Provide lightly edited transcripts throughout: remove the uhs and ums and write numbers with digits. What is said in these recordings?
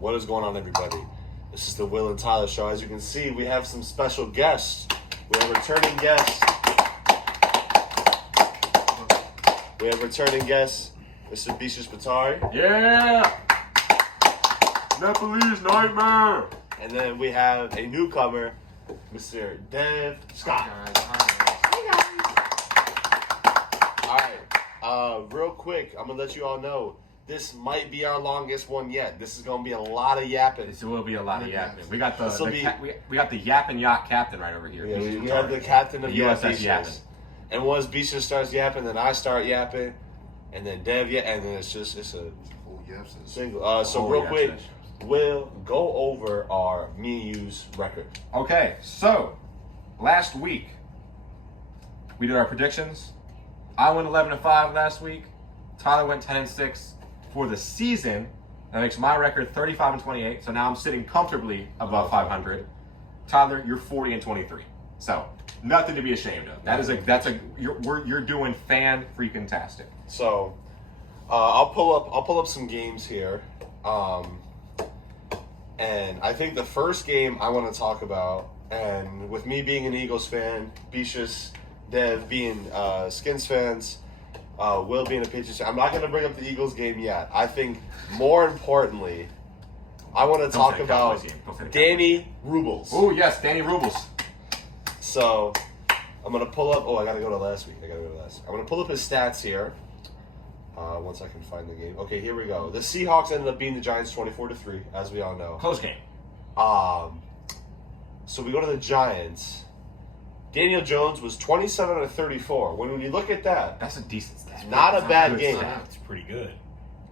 What is going on, everybody? This is the Will and Tyler Show. As you can see, we have some special guests. We have returning guests. Mr. BISHESH Batari. Yeah! Nepalese Nightmare! And then we have a newcomer, Mr. Dev Scott. Alright, real quick, I'm going to let you all know, this might be our longest one yet. This is going to be a lot of yapping. This will be a lot of yapping. We got the we got the yapping yacht captain right over here. Yeah, we have the captain of USS yapping. And once BISHESH starts yapping, then I start yapping, and then Dev and then it's a single. So real quick, we'll go over our me and you's record. Okay, so last week we did our predictions. I went 11-5 last week. Tyler went 10-6 for the season. That makes my record 35-28. So now I'm sitting comfortably above 500. Tyler, you're 40-23. So nothing to be ashamed of. You're doing fan freaking tastic. So I'll pull up some games here. And I think the first game I want to talk about, and with me being an Eagles fan, BISHESH, Dev being Skins fans, Will being a Patriots fan, I'm not going to bring up the Eagles game yet. I think more importantly, I want to talk about Danny Rubles. Oh yes, Danny Rubles. So I'm going to pull up. Oh, I got to go to last week. I'm going to pull up his stats here. Once I can find the game. Okay, here we go. The Seahawks ended up beating the Giants 24-3, as we all know. Close game. So we go to the Giants. Daniel Jones was 27-34. When you look at that, that's a decent stat. Not a bad game. That's pretty good.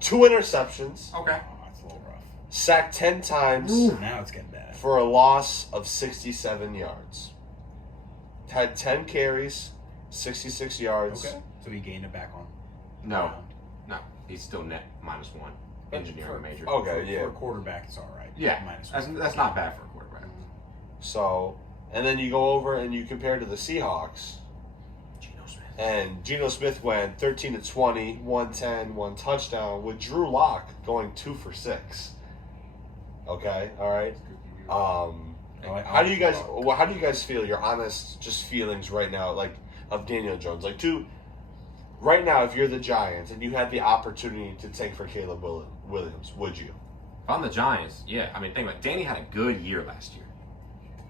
2 interceptions. Okay. Oh, that's a little rough. Sacked 10 times. Ooh, now it's getting bad. For a loss of 67 yards. Had 10 carries, 66 yards. Okay. So he gained it back on. No, he's still net -1. Engineering major. Okay, yeah. For a quarterback, it's all right. Yeah, -1. that's not bad for a quarterback. So, and then you go over and you compare to the Seahawks. And Geno Smith went 13-20, 110, 1 touchdown, with Drew Lock going 2 for 6. Okay, all right. How do you guys feel? Your honest just feelings right now, like of Daniel Jones, like right now, if you're the Giants and you had the opportunity to take for Caleb Williams, would you? If I'm the Giants, yeah. I mean, think about it. Danny had a good year last year.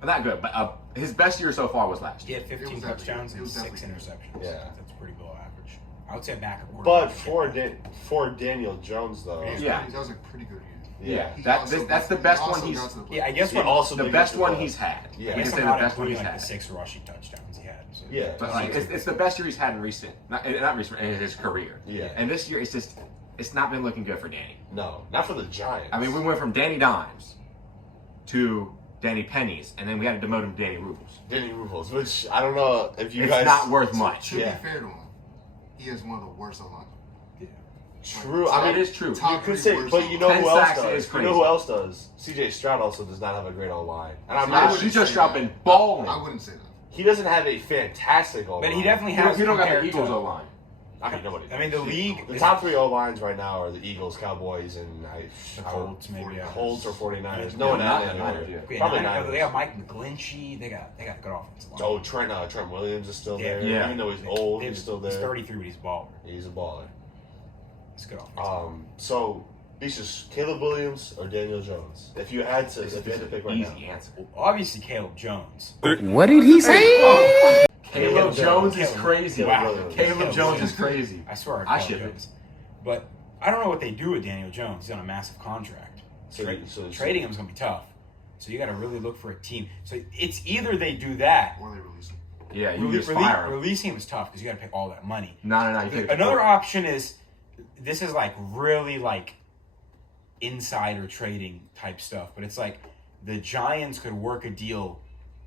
Well, not good, but his best year so far was last year. He had 15 touchdowns and 6 interceptions. Yeah. That's pretty below average. I would say backup But quarterback. for Daniel Jones, though. Yeah. He does a pretty good year. Yeah. That's the best one he's... Yeah, I guess the best one he's had. Yeah. I guess the I'm best one he's like had. the 6 rushing touchdowns he had. So Yeah. But like, it's the best year he's had in recent, not recent, in his career. Yeah. And this year, it's not been looking good for Danny. No, not for the Giants. I mean, we went from Danny Dimes to Danny Pennies, and then we had to demote him to Danny Rubles. Danny Rubles, which I don't know if you it's guys... It's not worth much. To be fair to him, he has one of the worst O-line. True. I mean, it is true. You could say, but you know who else does? You know who else does? C.J. Stroud also does not have a great O-line. And I'm not... C.J. Stroud been balling. I wouldn't say that. He doesn't have a fantastic O-line. But he definitely has... You don't got the Eagles O-line. I mean, nobody. I mean, the league... The top 3 O-lines right now are the Eagles, Cowboys, and the Colts, maybe. Colts or 49ers. Yeah, No one not out Niners, there. yeah. Probably Niners. Niners. They got Mike McGlinchey. They got a good offensive line. Oh, Trent Williams is still there. Yeah. Even though he's old, he's still there. He's 33, but he's a baller. He's a baller. It's a good offense. So, BISHESH, Caleb Williams or Daniel Jones? If you had to pick right now. Easy answer. Well, obviously, Caleb Jones. What did he say? Caleb Jones is crazy. Wow. Caleb Jones is crazy. I swear, I Caleb ship Jones. But I don't know what they do with Daniel Jones. He's on a massive contract. Trading him is going to be tough. So you got to really look for a team. So it's either they do that, Or they release him. Yeah, you just fire him. Releasing him is tough because you got to pay all that money. No. Another option is, this is like really like insider trading type stuff, but it's like the Giants could work a deal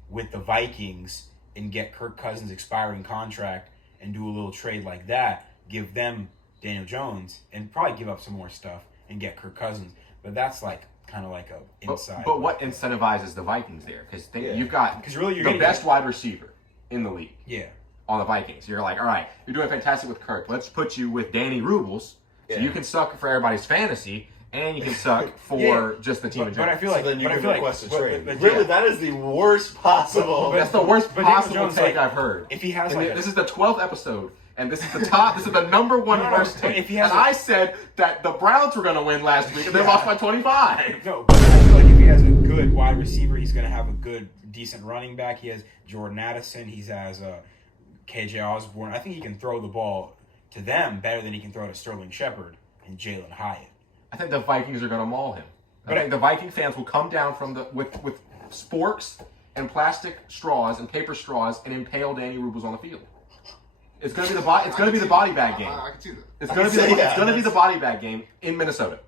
with the Vikings and get Kirk Cousins' expiring contract and do a little trade like that, give them Daniel Jones, and probably give up some more stuff and get Kirk Cousins. But that's like kind of like a inside. But what incentivizes the Vikings there? Because you've got you're the best wide receiver in the league. Yeah. On the Vikings. You're like, all right, you're doing fantastic with Kirk. Let's put you with Danny Rubles so you can suck for everybody's fantasy, and you can suck for just the team in But I general. feel like, So then you but I can feel like, request a but- trade. but- Really, yeah. that is the worst possible. That's the worst but Daniel possible Jones, take like, I've heard. if he has And like this is the 12th episode, and this is the top. This is the number one No, no, worst but take. if he has and a- I said that the Browns were going to win last week, and they lost by 25. No, but I feel like if he has a good wide receiver, he's going to have a good, decent running back. He has Jordan Addison. He has KJ Osborne. I think he can throw the ball to them better than he can throw to Sterling Shepard and Jalen Hyatt. I think the Vikings are going to maul him. But I think the Viking fans will come down from with sporks and plastic straws and paper straws and impale Danny Rubles on the field. It's going to be the body. It's going to be the body bag game. I can see that. It's going to be. It's going to be the body bag game in Minnesota.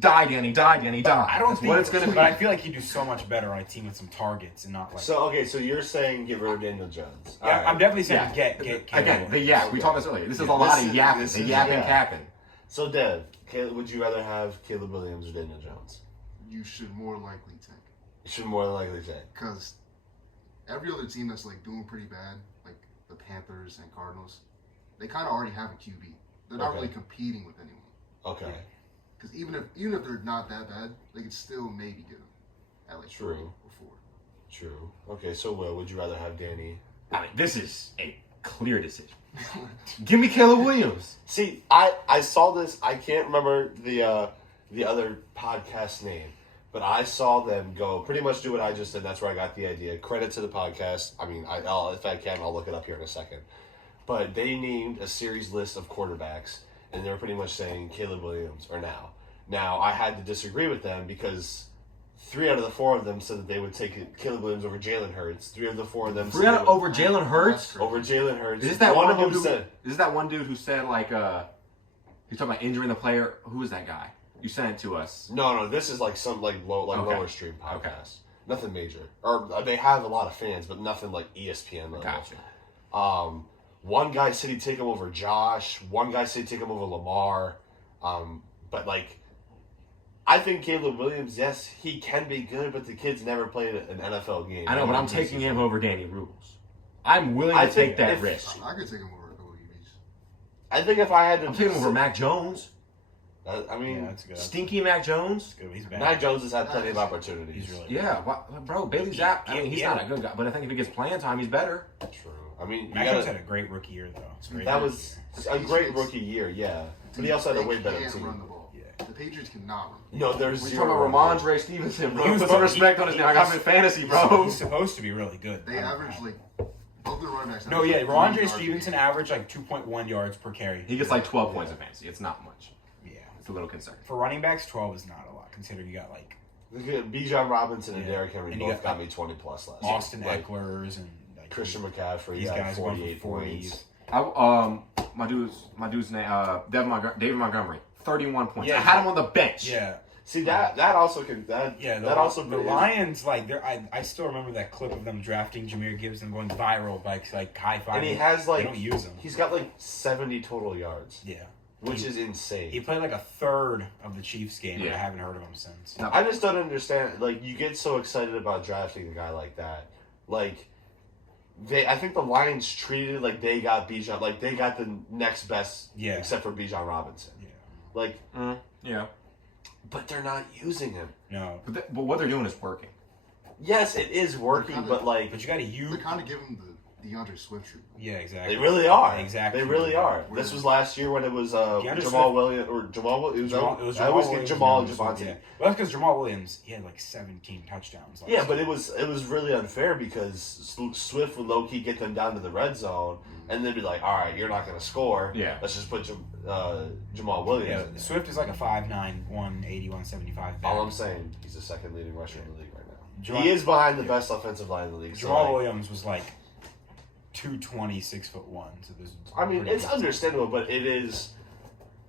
Die, Danny. Die, Danny. Die. I don't That's think what it's going to be. But I feel like he'd do so much better on a team with some targets and not like. So you're saying get rid of Daniel Jones? yeah, All right. I'm definitely saying Yeah. get Again, the yap. We talked about this earlier. This is a Yeah, lot this of is- yapping. this The is- yapping, yeah. capping. So Dev, would you rather have Caleb Williams or Daniel Jones? You should more likely tank. You should more than likely say. Because every other team that's like doing pretty bad, like the Panthers and Cardinals, they kind of already have a QB. They're not Okay. really competing with anyone. Okay. Because even if they're not that bad, they could still maybe get them at like True. 3 or 4. True. Okay, so Will, would you rather have Danny? I mean, this is a clear decision. Give me Caleb Williams. See, I saw this. I can't remember the other podcast name, but I saw them go pretty much do what I just did. That's where I got the idea. Credit to the podcast. I mean, if I can, I'll look it up here in a second. But they named a series list of quarterbacks, and they were pretty much saying Caleb Williams or now. Now, I had to disagree with them because 3 out of the 4 of them said that they would take Caleb Williams over Jalen Hurts. 3 of the 4 of them said they would- Over Jalen Hurts. over Jalen Hurts. Is this that one one of them dude? said? Is this that one dude who said like he's talking about injuring the player? Who is that guy? You sent it to us. No, this is like some Okay. lower stream podcast. Okay. Nothing major. Or they have a lot of fans, but nothing like ESPN level. Gotcha. One guy said he'd take him over Josh. One guy said he'd take him over Lamar. But like, I think Caleb Williams, yes, he can be good, but the kid's never played an NFL game. I know, but I'm taking him over Danny Rubles. I'm willing to I take think that if- risk. I could take him over a couple of QBs. I think if I had to, I'm taking him over Mac Jones. I mean, Yeah, that's good. Stinky Mac Jones. Good. He's bad. Mac Jones has had plenty of opportunities. He's really Yeah, bro, Bailey Zapp. I mean, he's Yeah. not a good guy, but I think if he gets playing time, he's better. True. I mean, you Mac Jones gotta, had a great rookie year though. It's a great that rookie was year. a great rookie year, yeah. But he also had a way better They can't team. run the ball. Yeah. The Patriots cannot run. No, there's We're zero. talking about Ramondre Stevenson, bro. He was Put some supposed- respect on his name. I got him in fantasy, bro. He's supposed to be really good. They average like both their running backs. No, average, yeah, like, 3 Ramondre yards a Stevenson game. averaged like 2.1 yards per carry. He gets like 12 points in fantasy. It's not much. Yeah. It's a little concerning. For running backs, 12 is not a lot considering you got like Bijan Robinson and Yeah. Derrick Henry And you both got, got me 20 plus last year. Austin Like, Eckler's and like Christian McCaffrey, these he had guys going 48 for points. 40s. My dude's name, David Montgomery, 31 points. Yeah. I had him on the bench. Yeah. See that also can that Yeah, that also the is- Lions like I still remember that clip of them drafting Jahmyr Gibbs and going viral like high five. and he has like they don't use him. he's got like 70 total yards, Yeah, which is insane. he played like a third of the Chiefs game. And Yeah. I haven't heard of him since. No. I just don't understand. Like, you get so excited about drafting a guy like that. Like, I think the Lions treated it like they got Bijan, like they got the next best, Yeah. except for Bijan Robinson. Yeah, Like, Yeah. but they're not using him. no, But what they're doing is working. Yes, it is working, Kinda- but like, but you got to use. They kind of give him the DeAndre Swift treatment. Yeah, exactly. they really are. Exactly. They really are. Where- This was last year when it was DeAndre Jamal Swift- Williams or Jamal. It was Jamal I always get Williams Jamal and and Javante. Yeah. Well, that's because Jamal Williams he had like 17 touchdowns. Last Yeah, but year. it was really unfair because Swift would low key get them down to the red zone, and they'd be like, "All right, you're not going to score. Yeah. let's just put Jamal Williams." Yeah, in there." Swift is like a 5'9", 180, 175 back. All I'm saying, he's the second leading rusher in the league right now. Jamal- He is behind the best offensive line in the league. So Jamal like, Williams was like 220, 6'1". So this. I mean, it's understandable, but it is.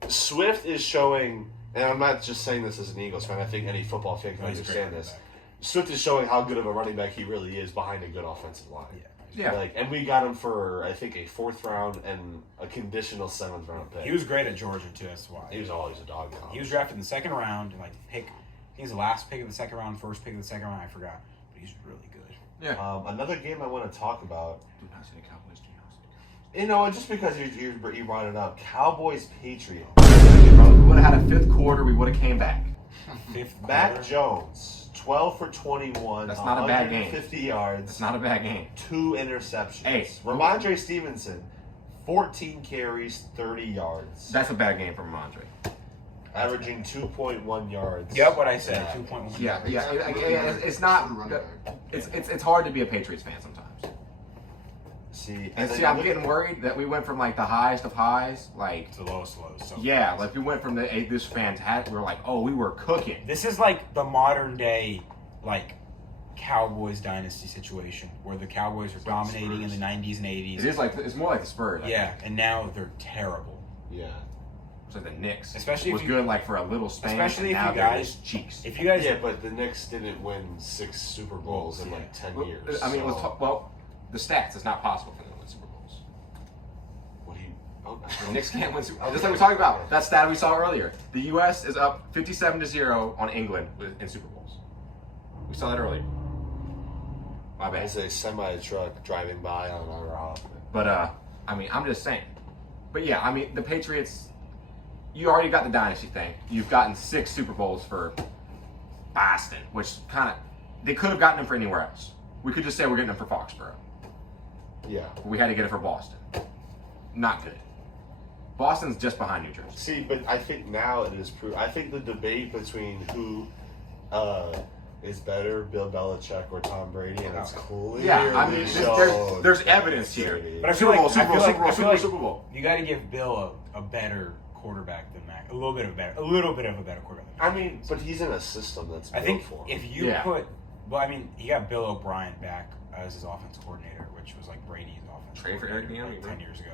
Swift is showing, and I'm not just saying this as an Eagles fan. I think any football fan can Oh, he's a great understand running this. back. Swift is showing how good of a running back he really is behind a good offensive line. Yeah. Yeah. Like, and we got him for I think a 4th round and a conditional 7th round pick. He was great at Georgia too. That's why. He was always a dog. in college. He was drafted in the second round, like pick. I think he's the last pick of the second round, first pick of the second round. I forgot, but he's really good. Yeah. Another game I want to talk about. Do not say the Cowboys. Do not say the Cowboys. You know, just because you brought it up, Cowboys Patriots. Bro, we would have had a 5th quarter. We would have came back. fifth Mac quarter. Jones, 12 for 21. That's not a bad game. 50 yards. It's not a bad game. 2 interceptions. Hey. Ramondre Stevenson, 14 carries, 30 yards. That's a bad game for Ramondre. Averaging 2.1 yards. Yep, what I said. Yeah. 2.1. Yeah, He's yeah. really It's not. running back. It's hard to be a Patriots fan sometimes. See, And then see, you I'm look getting at- worried that we went from like the highest of highs, like To the lowest lows. So yeah, like we went from this fantastic. We were like, oh, we were cooking. This is like the modern day, like, Cowboys dynasty situation where the Cowboys were dominating in the 90s and 80s. It is like it's more like the Spurs. I Yeah, think. and now they're terrible. Yeah. It's like the Knicks. Especially if was you- good like for a little span. especially and if now you they're guys- just cheeks. If you guys, Yeah, but the Knicks didn't win 6 Super Bowls in Yeah. like 10 Well, years. I mean, so- well, the stats. It's not possible for them to win Super Bowls. What do you? Oh, The Knicks can't win Super Bowls. Just like we talked about. That stat we saw earlier. The U.S. is up 57-0 on England in Super Bowls. We saw that earlier. My bad. As a semi-truck driving by on our off. But I mean, I'm just saying. But yeah, I mean, the Patriots. You already got the dynasty thing. You've gotten 6 Super Bowls for Boston, which kind of they could have gotten them for anywhere else. We could just say we're getting them for Foxborough. Yeah. But we had to get it for Boston. Not good. Boston's just behind New Jersey. See, but I think now it is true. I think the debate between who is better, Bill Belichick or Tom Brady, and it's clearly Yeah, I mean, shown there's that evidence it's here. Brady. But I feel Super like Bowl, Super Bowl, Super Bowl, I feel like Super Bowl. you got to give Bill a better quarterback than Mac. A little bit of a better quarterback than Mac. I mean, but he's in a system that's I built think for him. if you Yeah. put, well, I mean, he got Bill O'Brien back as his offensive coordinator, which was like Brady's offensive Trade for coordinator Eric like Bieniemy, 10 years ago.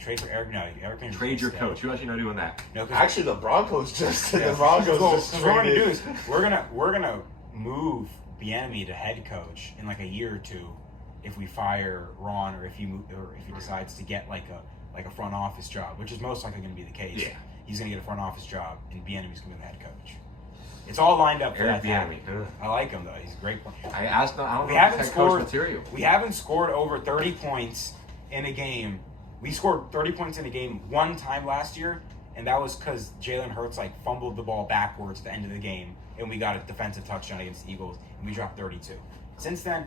Trade for Eric, no, Eric Bieniemy Trade your stay. coach. Who else you know doing that? No, 'cause- Actually, the Broncos just Yeah. the Broncos Well, just what we're gonna do traded. is we're gonna move Bieniemy to head coach in like a year or two if we fire Ron or if he decides to get like a front office job, which is most likely going to be the case. Yeah. He's going to get a front office job and Bieniemy's going to be the head coach. It's all lined up for Eric that to happen. Bieniemy. Ugh. I like him though. He's a great player. I don't know We if haven't he's head coach scored material. We haven't scored over 30 points in a game. We scored 30 points in a game one time last year, and that was because Jalen Hurts like fumbled the ball backwards at the end of the game, and we got a defensive touchdown against the Eagles, and we dropped 32. Since then,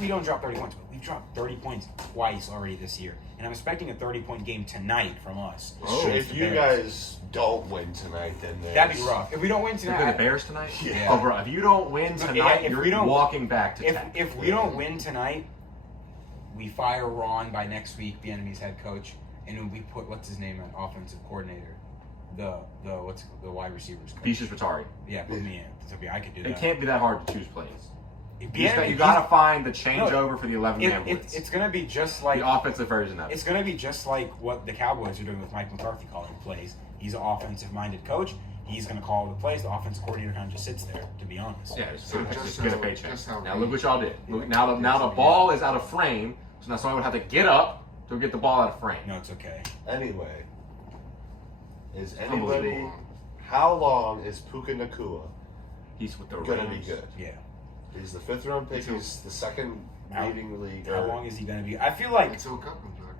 we don't drop 30 points, but we've dropped 30 points twice already this year, and I'm expecting a 30-point game tonight from us. Oh, against if the you Bears. guys don't win tonight, then That'd be rough. If we don't win You're going to tonight, Bears tonight? Yeah. Oh, bro, if you don't win tonight, if you're we don't- walking back to Tech. if we don't win tonight, we fire Ron by next week, the enemy's head coach, and then we put what's his name, an offensive coordinator, the wide receivers coach. BISHESH Vitari. Yeah, put me in. So, I could do that. It can't be that hard to choose plays. Bieniemy- You got to find the changeover for the 11-man it, blitz. it's gonna be just like the offensive version of it. it's gonna be just like what the Cowboys are doing with Mike McCarthy calling plays. He's an offensive-minded coach. He's gonna call the plays. The offensive coordinator kind of just sits there, to be honest. Yeah, just So get just a how- paycheck. just how Now we- look what y'all did. Look, now the ball is out of frame, so now someone would have to get up to get the ball out of frame. No, it's okay. Anyway, is Unbelievable. anybody? How long is Puka Nakua He's with the gonna Rams. be good? Yeah. He's the 5th round pick. He's the second How- leading the league. How or- long is he gonna be? I feel like Until Cup comes back.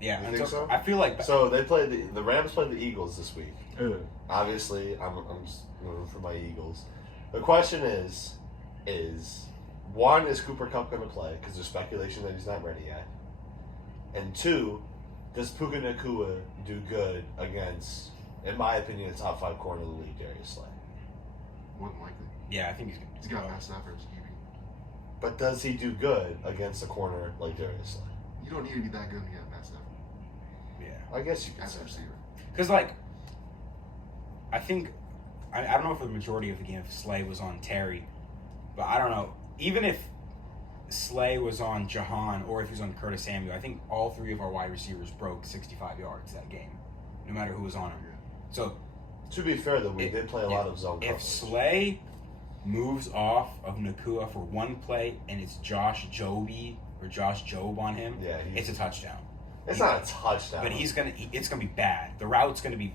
yeah. You Until, think so? I feel like So they played the Rams played the Eagles this week. Ugh. Obviously, I'm just rooting for my Eagles. The question is one, is Cooper Kupp going to play? Because there's speculation that he's not ready yet. And 2, does Puka Nakua do good against, in my opinion, a top 5 corner of the league, Darius Slay? More than likely. yeah, I think he's gonna. He's got Matt Stafford as QB. But does he do good against a corner like Darius Slay? You don't need to be that good when you have Matt Stafford Yeah. I guess you could as say a receiver. Because, like, I think, I don't know if the majority of the game if Slay was on Terry, but I don't know. Even if Slay was on Jahan or if he was on Curtis Samuel, I think all 3 of our wide receivers broke 65 yards that game, no matter who was on him. So, To be fair, though, we did play a lot of zone if coverage. Slay moves off of Nakua for one play and it's Josh Jobe or Josh Jobe on him, Yeah, it's a touchdown. It's not a touchdown. But it's gonna be bad. The route's gonna be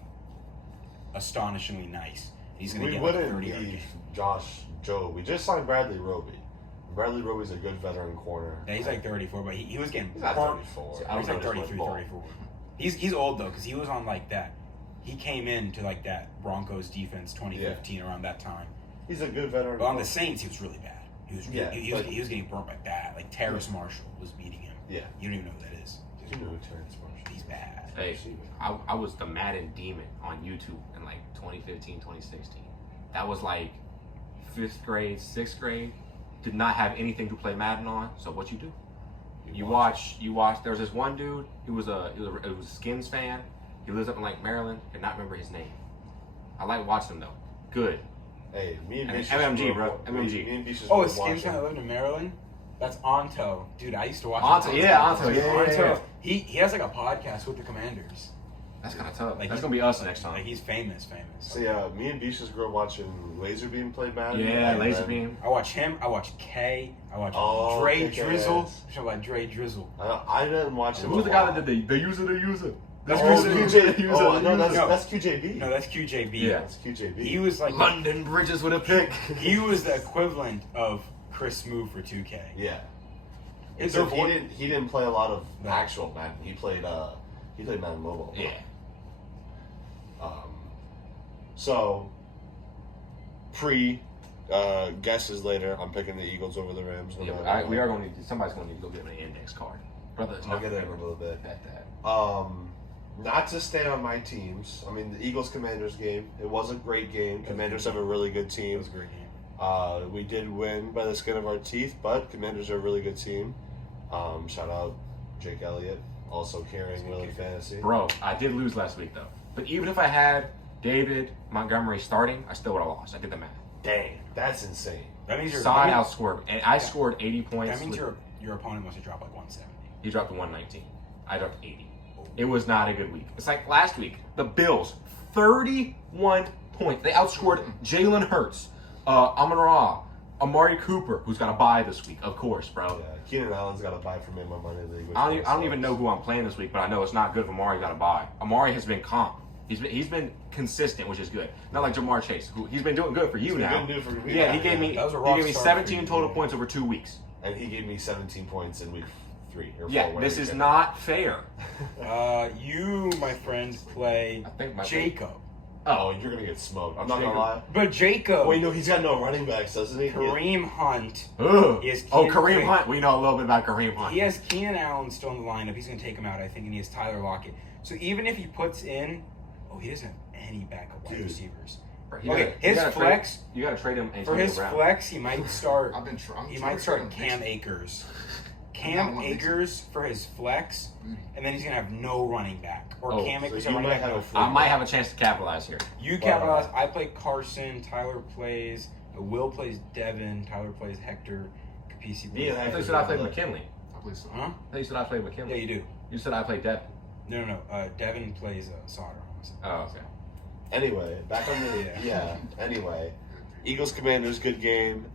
astonishingly nice. He's gonna We get like a wouldn't 30-yard leave game. Josh Joe. We just signed Bradley Roby. Bradley Roby's a good veteran corner. Yeah, he's like 34, but he was getting He's not burnt. 34. I don't He's like know this 33, ball. 34. He's old though, because he was on like that he came into like that Broncos defense 2015 around that time. He's a good veteran. But on the Saints, he was really bad. He was he was getting burnt by bad. Like Terrace Marshall was beating him. Yeah. You don't even know who that is. You know who Terrence Marshall. He's bad. Hey, I was the Madden demon on YouTube in like 2015, 2016. That was like 5th grade, 6th grade. Did not have anything to play Madden on. So what you do? You watch. There was this one dude who was a Skins fan. He lives up in like Maryland. Could not remember his name. I like watching him though. Good. Hey, me and I mean, Bishop MMG, bro. MMG. Me and Bishop Oh, were a skin watching. fan that lived in Maryland? That's Anto. Dude, I used to watch Anto, him. yeah, Anto, yeah. Anto. He has like a podcast with the Commanders. That's kind of tough. Like, That's gonna be us next time. Like he's famous. So yeah, me and Bishop grew up watching Laserbeam play Madden. Yeah, and Laser then- Beam. I watch him. I watch K. I watch Oh, Dre kick Drizzle. ass. I'm talking about Dre Drizzle. I didn't watch him. Who's a the guy lot. that did the user? That's Oh, QJ. Oh, no, No. that's QJB. No, that's QJB. Yeah. That's QJB. He was like London Bridges with a pick. he was the equivalent of Chris Smoove for 2K. Yeah. Is So there he didn't play a lot of No. actual Madden. He played Madden Mobile. Yeah. So guesses later, I'm picking the Eagles over the Rams. no matter what. We are going to need. Somebody's going to need to go get him an index card. Brother, it's I'll not get fair. there in a little bit. Bet that. Not to stay on my teams. I mean, the Eagles-Commanders game. It was a great game. Commanders have a really good It team. was a great game. We did win by the skin of our teeth, but Commanders are a really good team. Shout out Jake Elliott, also carrying Willie Fantasy. Bro, I did lose last week though. But even if I had David Montgomery starting, I still would have lost. I did the math. Dang, that's insane. That means Side outscored, and I scored 80 points. That means with- your opponent must have dropped like 170. He dropped to 119. I dropped 80. It was not a good week. It's like last week, the Bills, 31 points. They outscored Jalen Hurts, Amon-Ra, Amari Cooper, who's got a bye this week, of course, bro. Yeah, Keenan Allen's got a bye from my money league. which I don't even sucks. know who I'm playing this week, but I know it's not good if Amari got a bye. Amari has been calm. He's been consistent, which is good. Not like Jamar Chase, who he's been doing good for you He's been now. doing good for me. Yeah, he gave me That was a rock 17 start for total you. points over 2 weeks. And he gave me 17 points in week 3 or 4. Yeah, whatever this he is did. not fair. You, my friends, play I think my Jacob. Oh, you're gonna get smoked. I'm not gonna lie. But Jacob, Wait, no, he's got no running backs, doesn't he? Kareem Hunt. Ugh. He has Oh, Keenan- Kareem Hunt. We know a little bit about Kareem Hunt. He has Keenan Allen still in the lineup. He's going to take him out, I think, and he has Tyler Lockett. So even if he puts in, he doesn't have any backup wide Dude. receivers. Right, Okay, his flex- You got to trade him For Antonio his Brown. flex, he might start. I've been trying. He might start Cam Akers. Cam Akers for his flex, and then he's gonna have no running back. Or Oh, Cam so Akers you and running might back. have no a free. I might have a chance to capitalize here. You capitalize. I play Carson. Tyler plays. Will plays Devin. Tyler plays Hector. Capisi plays. Yeah, I thought you Hector's said I good played luck. McKinley. I play so. Huh? I thought you said I played Yeah, McKinley. you do. You said I played Devin. No. Devin plays Sauter. Oh, okay. Anyway, back on the Anyway, Eagles Commanders, good game.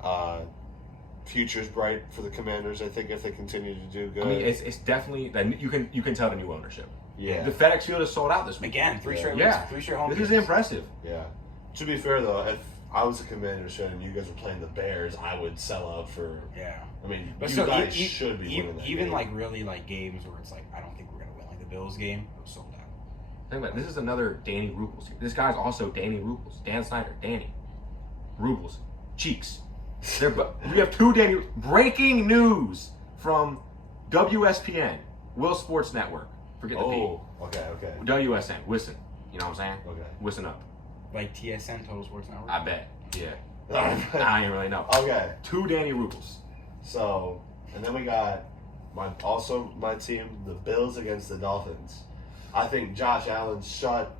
Future's bright for the Commanders. I think if they continue to do good. I mean, it's definitely you can tell the new ownership. yeah, The FedEx Field is sold out this week. Again, three straight Yeah. wins, 3 straight home This is games. impressive. yeah. To be fair though, if I was a Commanders fan and you guys were playing the Bears, I would sell out for. Yeah. I mean, But you still, guys should be winning that even game. like really like games where it's like I don't think we're gonna win, like the Bills game, it was sold out. Think about it. This is another Danny Rubles. This guy's also Danny Rubles. Dan Snyder. Danny Rubles. Cheeks. We have 2 Danny. Breaking news from WSPN, Will Sports Network. Forget the P. Oh, okay. WSN. Listen. You know what I'm saying? Okay. Listen up. Like TSN, Total Sports Network. I bet. Yeah. I ain't really know. Okay. 2 Danny Rubles. So, and then we got my team, the Bills against the Dolphins. I think Josh Allen shut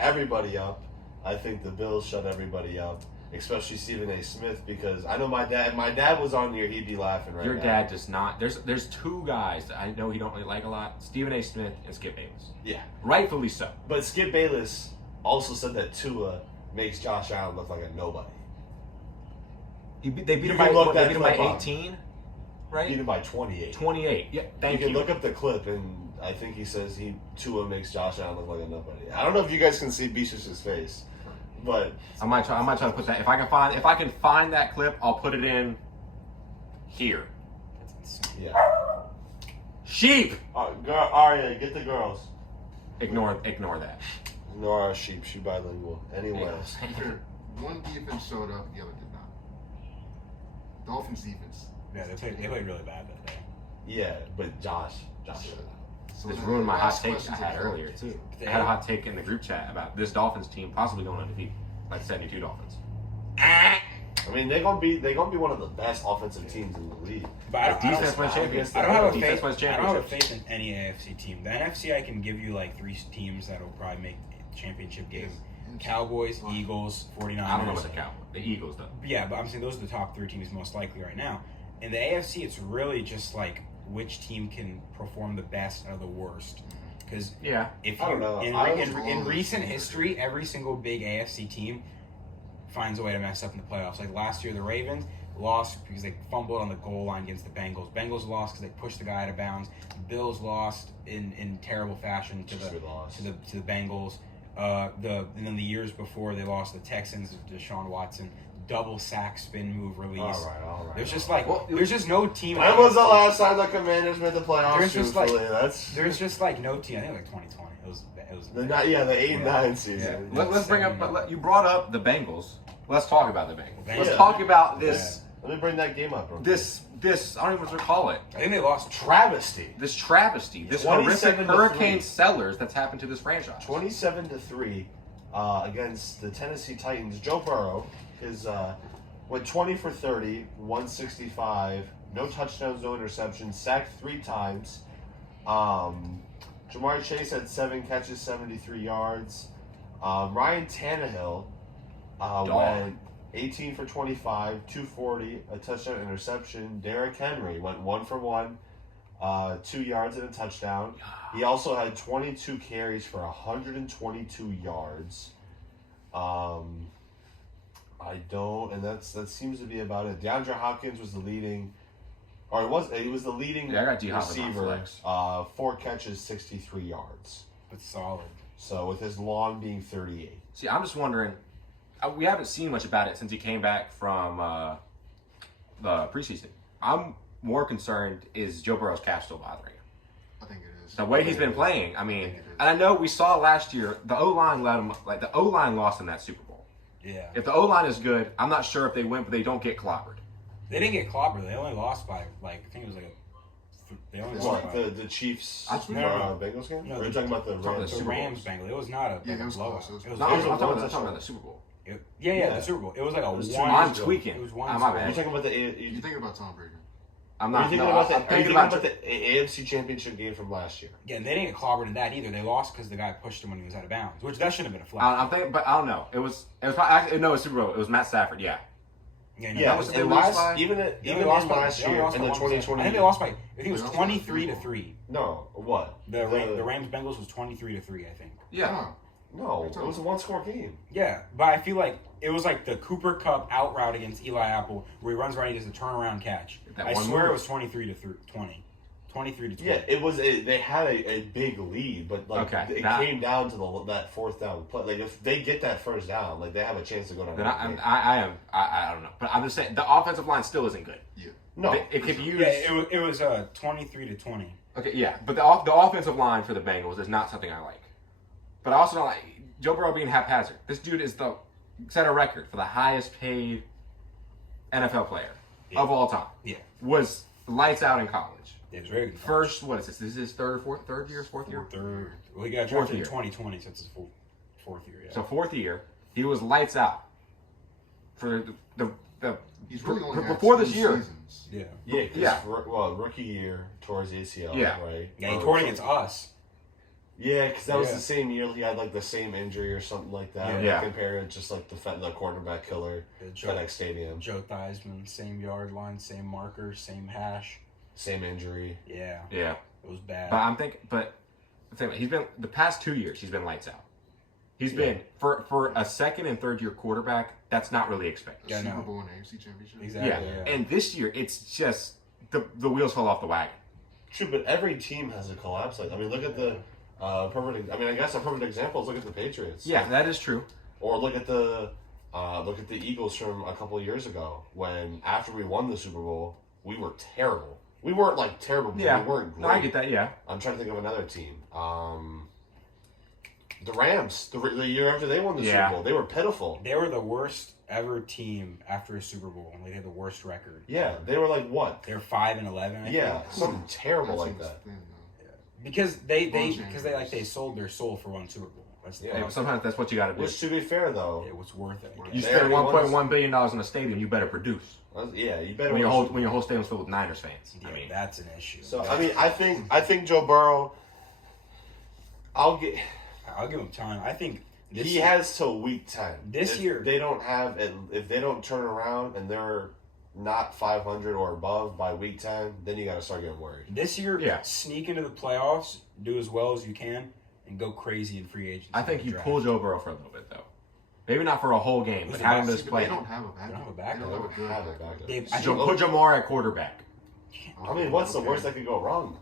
everybody up. I think the Bills shut everybody up, especially Stephen A. Smith, because I know my dad was on here, he'd be laughing right Your now. dad does not. There's 2 guys that I know he don't really like a lot. Stephen A. Smith and Skip Bayless. Yeah. Rightfully so. But Skip Bayless also said that Tua makes Josh Allen look like a nobody. They beat You him can by, look what, they that beat him by clip up. 18, right? Beat him by 28. 28. Yeah, thank You you. can look up the clip, and I think he says Tua makes Josh Allen look like a nobody. I don't know if you guys can see Bishesh's face, but I might try to put that. If I can find that clip, I'll put it in here. That's insane. yeah. Sheep. Girl, Arya, get the girls. Ignore that. Nor are sheep. She bilingual. Anyway. Here, one defense showed up, the other did not. Dolphins defense. Yeah, they played really bad that day. Yeah, but Josh showed up. So This the ruined my hot last take question I to had the earlier Dolphins. too. I had a hot take in the group chat about this Dolphins team possibly going undefeated, like 72 Dolphins. I mean, they're gonna be one of the best offensive teams in the league. But I don't Defense wins championships. I don't have a Defense faith. wins I don't have a championships. faith in any AFC team. The NFC, I can give you like 3 teams that'll probably make the championship game: Cowboys, Eagles, 49ers. I don't know about the Cowboys. The Eagles though. Yeah, but I'm saying those are the top 3 teams most likely right now. In the AFC, it's really just like which team can perform the best out of the worst. Because Yeah. if I you don't know. in recent history, every single big AFC team finds a way to mess up in the playoffs. Like last year, the Ravens lost because they fumbled on the goal line against the Bengals. Bengals lost because they pushed the guy out of bounds. Bills lost in terrible fashion to the Bengals. And then the years before, they lost the Texans to Deshaun Watson. Double sack spin move release. All right. There's just like there's just no team. When was the last time the Commanders made the playoffs? There's just like That's there's just like no team. I think like 2020. It was the 8-9 season. Yeah. Let's bring up. But you brought up the Bengals. Let's talk about the Bengals. Let's Yeah. talk about this. Let me bring that game up, bro. This. I don't even know what to call it. I think they lost Travesty. This travesty. This horrific 27-3. hurricane sellers that's happened to this franchise. 27-3 against the Tennessee Titans. Joe Burrow went 20 for 30, 165, no touchdowns, no interceptions, sacked 3 times. Jamar Chase had 7 catches, 73 yards. Ryan Tannehill went 18 for 25, 240, a touchdown, interception. Derrick Henry went 1 for 1, 2 yards and a touchdown. He also had 22 carries for 122 yards. That seems to be about it. DeAndre Hopkins was the leading, he was the leading Yeah, I got D Hopkins on receiver. flex. 4 catches, 63 yards. It's solid. So with his long being 38. See, I'm just wondering. We haven't seen much about it since he came back from the preseason. I'm more concerned, is Joe Burrow's calf still bothering him? I think it is. The way he's been playing, I mean, and I know we saw last year the O-line let him, like the O-line lost in that Super Bowl. Yeah. If the O-line is good, I'm not sure if they win, but they don't get clobbered. They didn't get clobbered. They only lost by I think it was they only lost What, by the Chiefs No. Bengals game? No, or are you talking about the talking about Rams? the Super Bowl. Rams Bengals. It was not a Yeah, it was blowout. close. It was No, It I'm was a talking one about touchdown. the Super Bowl. The Super Bowl. It was like a was 2 one. years I'm ago. tweaking. It was one. My score. bad. You're talking about You're the thinking about Tom Brady. I'm Are not. you No, thinking about I'm the AFC Championship game from last year? Yeah, and they didn't get clobbered in that either. They lost because the guy pushed him when he was out of bounds, which that shouldn't have been a flag. I'm thinking, but I don't know. It was probably, actually, no, it was Super Bowl. It was Matt Stafford. Yeah. Yeah, Yeah, was- they and lost by- even They in only lost by- last they only year, lost in by the 1 2020. I think they lost by. I think it was They lost by 23-3. No, what? The Rams Bengals was 23-3. I think. Yeah. No, it was a 1-score game. Yeah, but I feel like it was like the Cooper Cup out route against Eli Apple, where he runs right, he does a turnaround catch. That I one swear move. it was 23-20. 23-20. Yeah, it was. They had a big lead, but like Okay, it that- came down to that 4th down play. Like if they get that first down, like they have a chance to go down. Then that game. I don't know, but I'm just saying the offensive line still isn't good. Yeah. No, It could use. Yeah, it was 23-20. Okay, yeah, but the offensive line for the Bengals is not something I like. But I also don't like Joe Burrow being haphazard. This dude is set a record for the highest paid NFL player of all time. Yeah, Was lights out in college. it was very good. First, what is this? This is his third year, fourth year. Third. Well, he got Fourth drafted in year. 2020, so it's his fourth year. Yeah. So 4th year, he was lights out for the He's really only had before 2 this year. seasons. yeah. yeah, rookie year towards ACL. Yeah. right. Yeah, he tore it against us. Yeah, because that was Yeah. the same year he had like the same injury or something like that. Yeah. Compared to just like the quarterback killer, FedEx Stadium, Joe Theismann, same yard line, same marker, same hash. same injury. Yeah, Yeah. it was bad. But I'm thinking, he's been the past 2 years. He's been lights out. He's been for a 2nd and 3rd year quarterback. That's not really expected. Yeah, Super no. Bowl and AFC Championship. Exactly. Yeah. Yeah. And this year, it's just the wheels fall off the wagon. True, but every team has a collapse. Like I mean, look at the perfect. I mean, I guess a perfect example is look at the Patriots. Yeah, that is true. Or look at the Eagles from a couple of years ago when after we won the Super Bowl, we were terrible. We weren't like terrible, but Yeah, we weren't great. no, I get that. Yeah, I'm trying to think of another team. The Rams, the year after they won the Super Bowl, they were pitiful. They were the worst ever team after a Super Bowl. They had the worst record. Yeah, they were like what? They were 5-11. I think. Something terrible like that. Because they sold their soul for one Super Bowl. That's the problem. Sometimes that's what you got to do. Which, to be fair, though, It was worth it. You spend $1.1 billion in a stadium, you better produce. Yeah, you better. When your whole stadium's filled with Niners fans. Yeah, I mean, that's an issue. So I think Joe Burrow. I'll give him time. I think he has till week 10. This year, if they don't turn around and they're not 500 or above by week 10, then you got to start getting worried. This year, sneak into the playoffs, do as well as you can, and go crazy in free agency. I think you pull Joe Burrow for a little bit though. Maybe not for a whole game, but have him just play. They don't have a backup. Put Jamar at quarterback. I mean, what's the worst that could go wrong?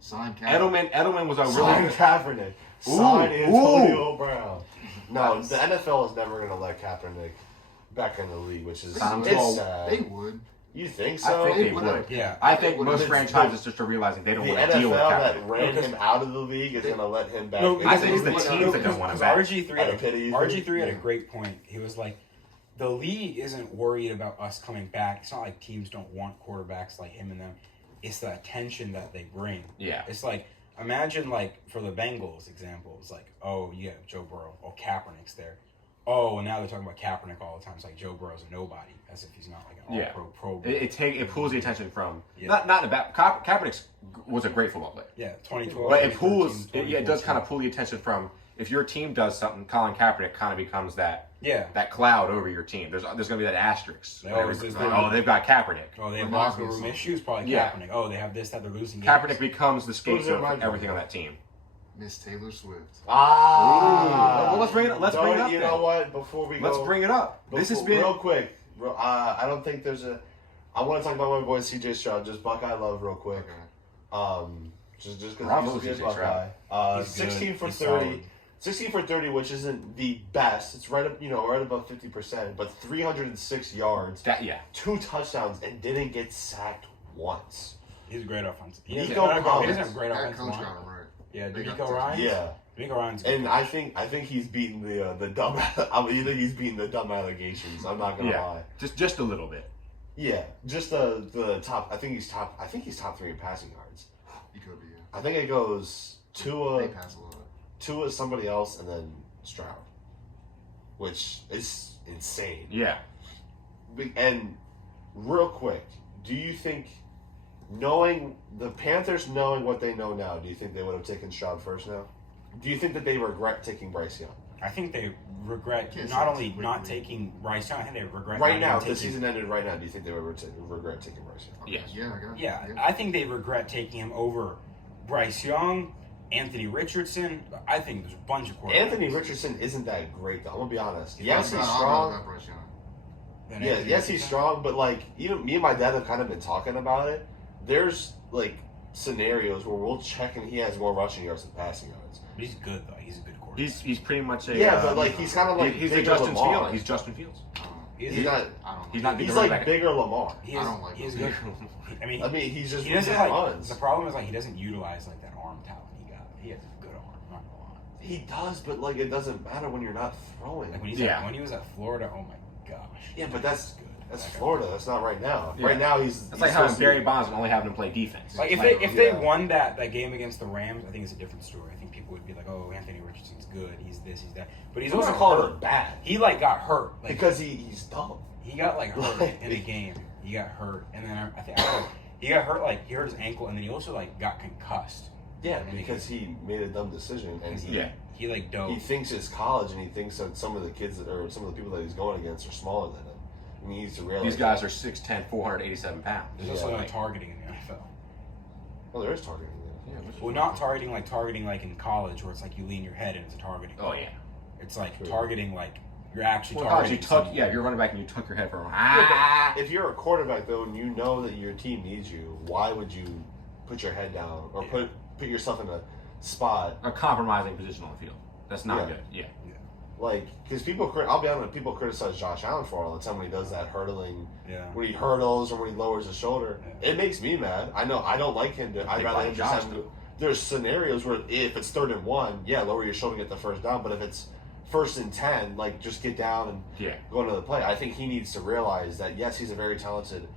Sign Kaepernick. Edelman was a Sign really Kaepernick. Sign Antonio Brown. No, the NFL is never going to let Kaepernick back in the league, which is sad. They would. You think so? I think they would. Yeah. I think most franchises just are realizing they don't The want to deal with NFL Kaepernick. that ran him out of the league is going to let him back. I think it's the teams that don't want him back. RG3 had a great point. He was like, the league isn't worried about us coming back. It's not like teams don't want quarterbacks like him and them. It's the attention that they bring. Yeah. It's like, imagine like for the Bengals example, it's like, oh, you have Joe Burrow. Oh, Kaepernick's there. Oh, and now they're talking about Kaepernick all the time. It's like Joe Burrow's a nobody, as if he's not like an all-pro. It pulls the attention from not in a bad. Kaepernick was a great football player. Yeah, 2012. But it does kind of pull the attention from if your team does something, Colin Kaepernick kind of becomes that cloud over your team. There's going to be that asterisk. They've got Kaepernick. Oh, they have locker room issues. Probably Kaepernick. Oh, they have this, that they're losing. Kaepernick becomes the scapegoat for everything on that team. Miss Taylor Swift. Well, let's bring it up. You know what? Before we go, let's bring it up. This has been real quick. I don't think there's a. I want to talk about my boy CJ Stroud. Just Buckeye love, real quick. Just because he's a Buckeye. 16 for 30. 16 for 30, which isn't the best. It's right above 50%, but 306 yards. 2 touchdowns, and didn't get sacked once. He's a great offensive. He doesn't have great offensive line. Yeah, DeMeco Ryans. Yeah, DeMeco Ryans. And I think he's beating the dumb. I think he's beating the dumb allegations. I'm not gonna lie. Just a little bit. Yeah, just the top. I think he's top 3 in passing yards. He could be. Yeah. I think it goes They pass a lot. Tua, somebody else, and then Stroud, which is insane. Yeah. And real quick, do you think, knowing the Panthers, knowing what they know now, do you think they would have taken Stroud first now? Do you think that they regret taking Bryce Young? I think they regret not only not taking Bryce Young, I think they regret right now. If the season ended right now, do you think they would regret taking Bryce Young? Yes. Yeah, I think they regret taking him over Bryce Young, Anthony Richardson. I think there's a bunch of quarterbacks. Anthony Richardson isn't that great, though. I'm gonna be honest. Yes, he's strong. Yes, he's strong. But like, even me and my dad have kind of been talking about it. There's like scenarios where we'll check and he has more rushing yards than passing yards. But he's good though. He's a good quarterback. He's pretty much a but like he's kind of like he's a Justin Fields. He's Justin Fields. He's not. He's like bigger Lamar. I don't like him. Good. I mean, he's just he doesn't runs. The problem is like he doesn't utilize like that arm talent he got. He has a good arm. I'm not gonna lie. He does, but like it doesn't matter when you're not throwing. Like when he was at Florida, oh my gosh. Yeah, but that's good. That's Florida. That's not right now. Yeah. Right now he's. It's like having Barry Bonds and only having him play defense. Like if they won that game against the Rams, I think it's a different story. I think people would be like, "Oh, Anthony Richardson's good. He's this, he's that." But he's also calling it bad. He like got hurt because he's dumb. He got like hurt in a game. He got hurt, and then I think he got hurt. Like he hurt his ankle, and then he also like got concussed. Yeah, because he made a dumb decision, and he like dove. He thinks it's college, and he thinks that some of the kids some of the people that he's going against are smaller than him. And he needs to realize these guys are 6'10", 487 pounds. There's also no targeting in the NFL. Well, there is targeting. Well, not targeting like in college, where it's like you lean your head and it's a targeting. Oh yeah. It's like targeting like you're actually targeting. If you're running back and you tuck your head for If you're a quarterback though, and you know that your team needs you, why would you put your head down or put yourself in a spot, a compromising position on the field? That's not good. Yeah. Like, because I'll be honest, people criticize Josh Allen for all the time when he does that hurdling, when he hurdles or when he lowers his shoulder. It makes me mad. I know I don't like him. I'd rather him just have there's scenarios where if it's 3rd and 1, yeah, lower your shoulder, get the first down. But if it's 1st and 10, like just get down and go into the play. I think he needs to realize that yes, he's a very talented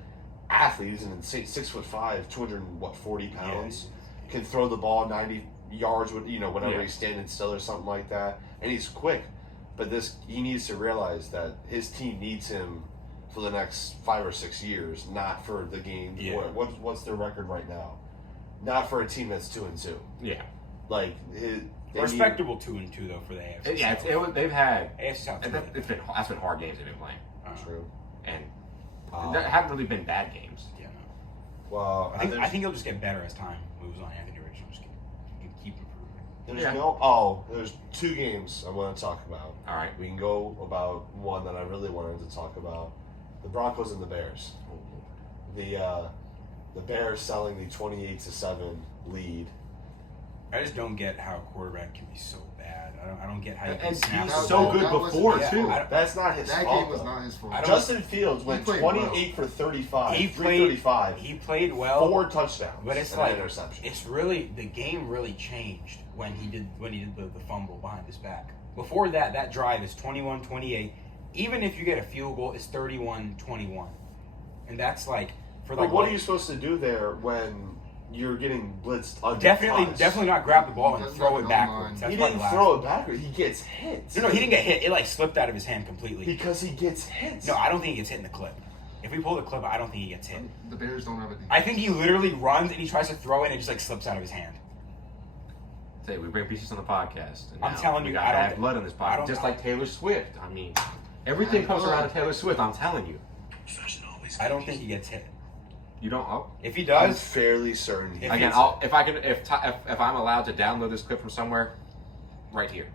athlete. He's an insane 6'5", 240 pounds, can throw the ball 90 yards with whenever he's standing still or something like that, and he's quick. But he needs to realize that his team needs him for the next 5 or 6 years, not for the game. Yeah. What's their record right now? Not for a team that's 2-2. Yeah. Like respectable 2-2 though for the AFC. Yeah, South. they've had. AFC South. That's been hard games they've been playing. True. And there haven't really been bad games. Yeah, no. Well, I think he'll just get better as time moves on. Anthony Richardson just keep improving. There's 2 games I want to talk about. All right. We can go about one that I really wanted to talk about: the Broncos and the Bears. The Bears selling the 28-7 lead. I just don't get how a quarterback can be so bad. I don't get how you can And snap. he's the so ball. good before too. That's not his That fault. game was though. not his fault. Justin Fields went played 28 for 35, He 335, He played well. 4 touchdowns, But it's and like an interception. it's really the game really changed when he did the fumble behind his back. Before that drive is 21-28. Even if you get a field goal, it's 31-21, and that's like for like But what are you supposed to do there when you're getting blitzed? definitely not grab the ball and That's throw not it an backwards. online. That's He my didn't last- throw it backwards. He gets hit. No, he didn't get hit. It like slipped out of his hand completely. Because he gets hit. No, I don't think he gets hit in the clip. If we pull the clip, I don't think he gets hit. The Bears don't have a defense. I think he literally runs and he tries to throw it and it just like slips out of his hand. Say we bring pieces on the podcast. And I'm now telling we you, got I don't bad thi- blood on this I don't- podcast, just like Taylor Swift. I mean, everything comes around to Taylor Swift. I'm telling you. I don't think he gets hit. You don't. Oh. If he I'm does, fairly certain. If Again, it's- if I'm allowed to download this clip from somewhere, right here.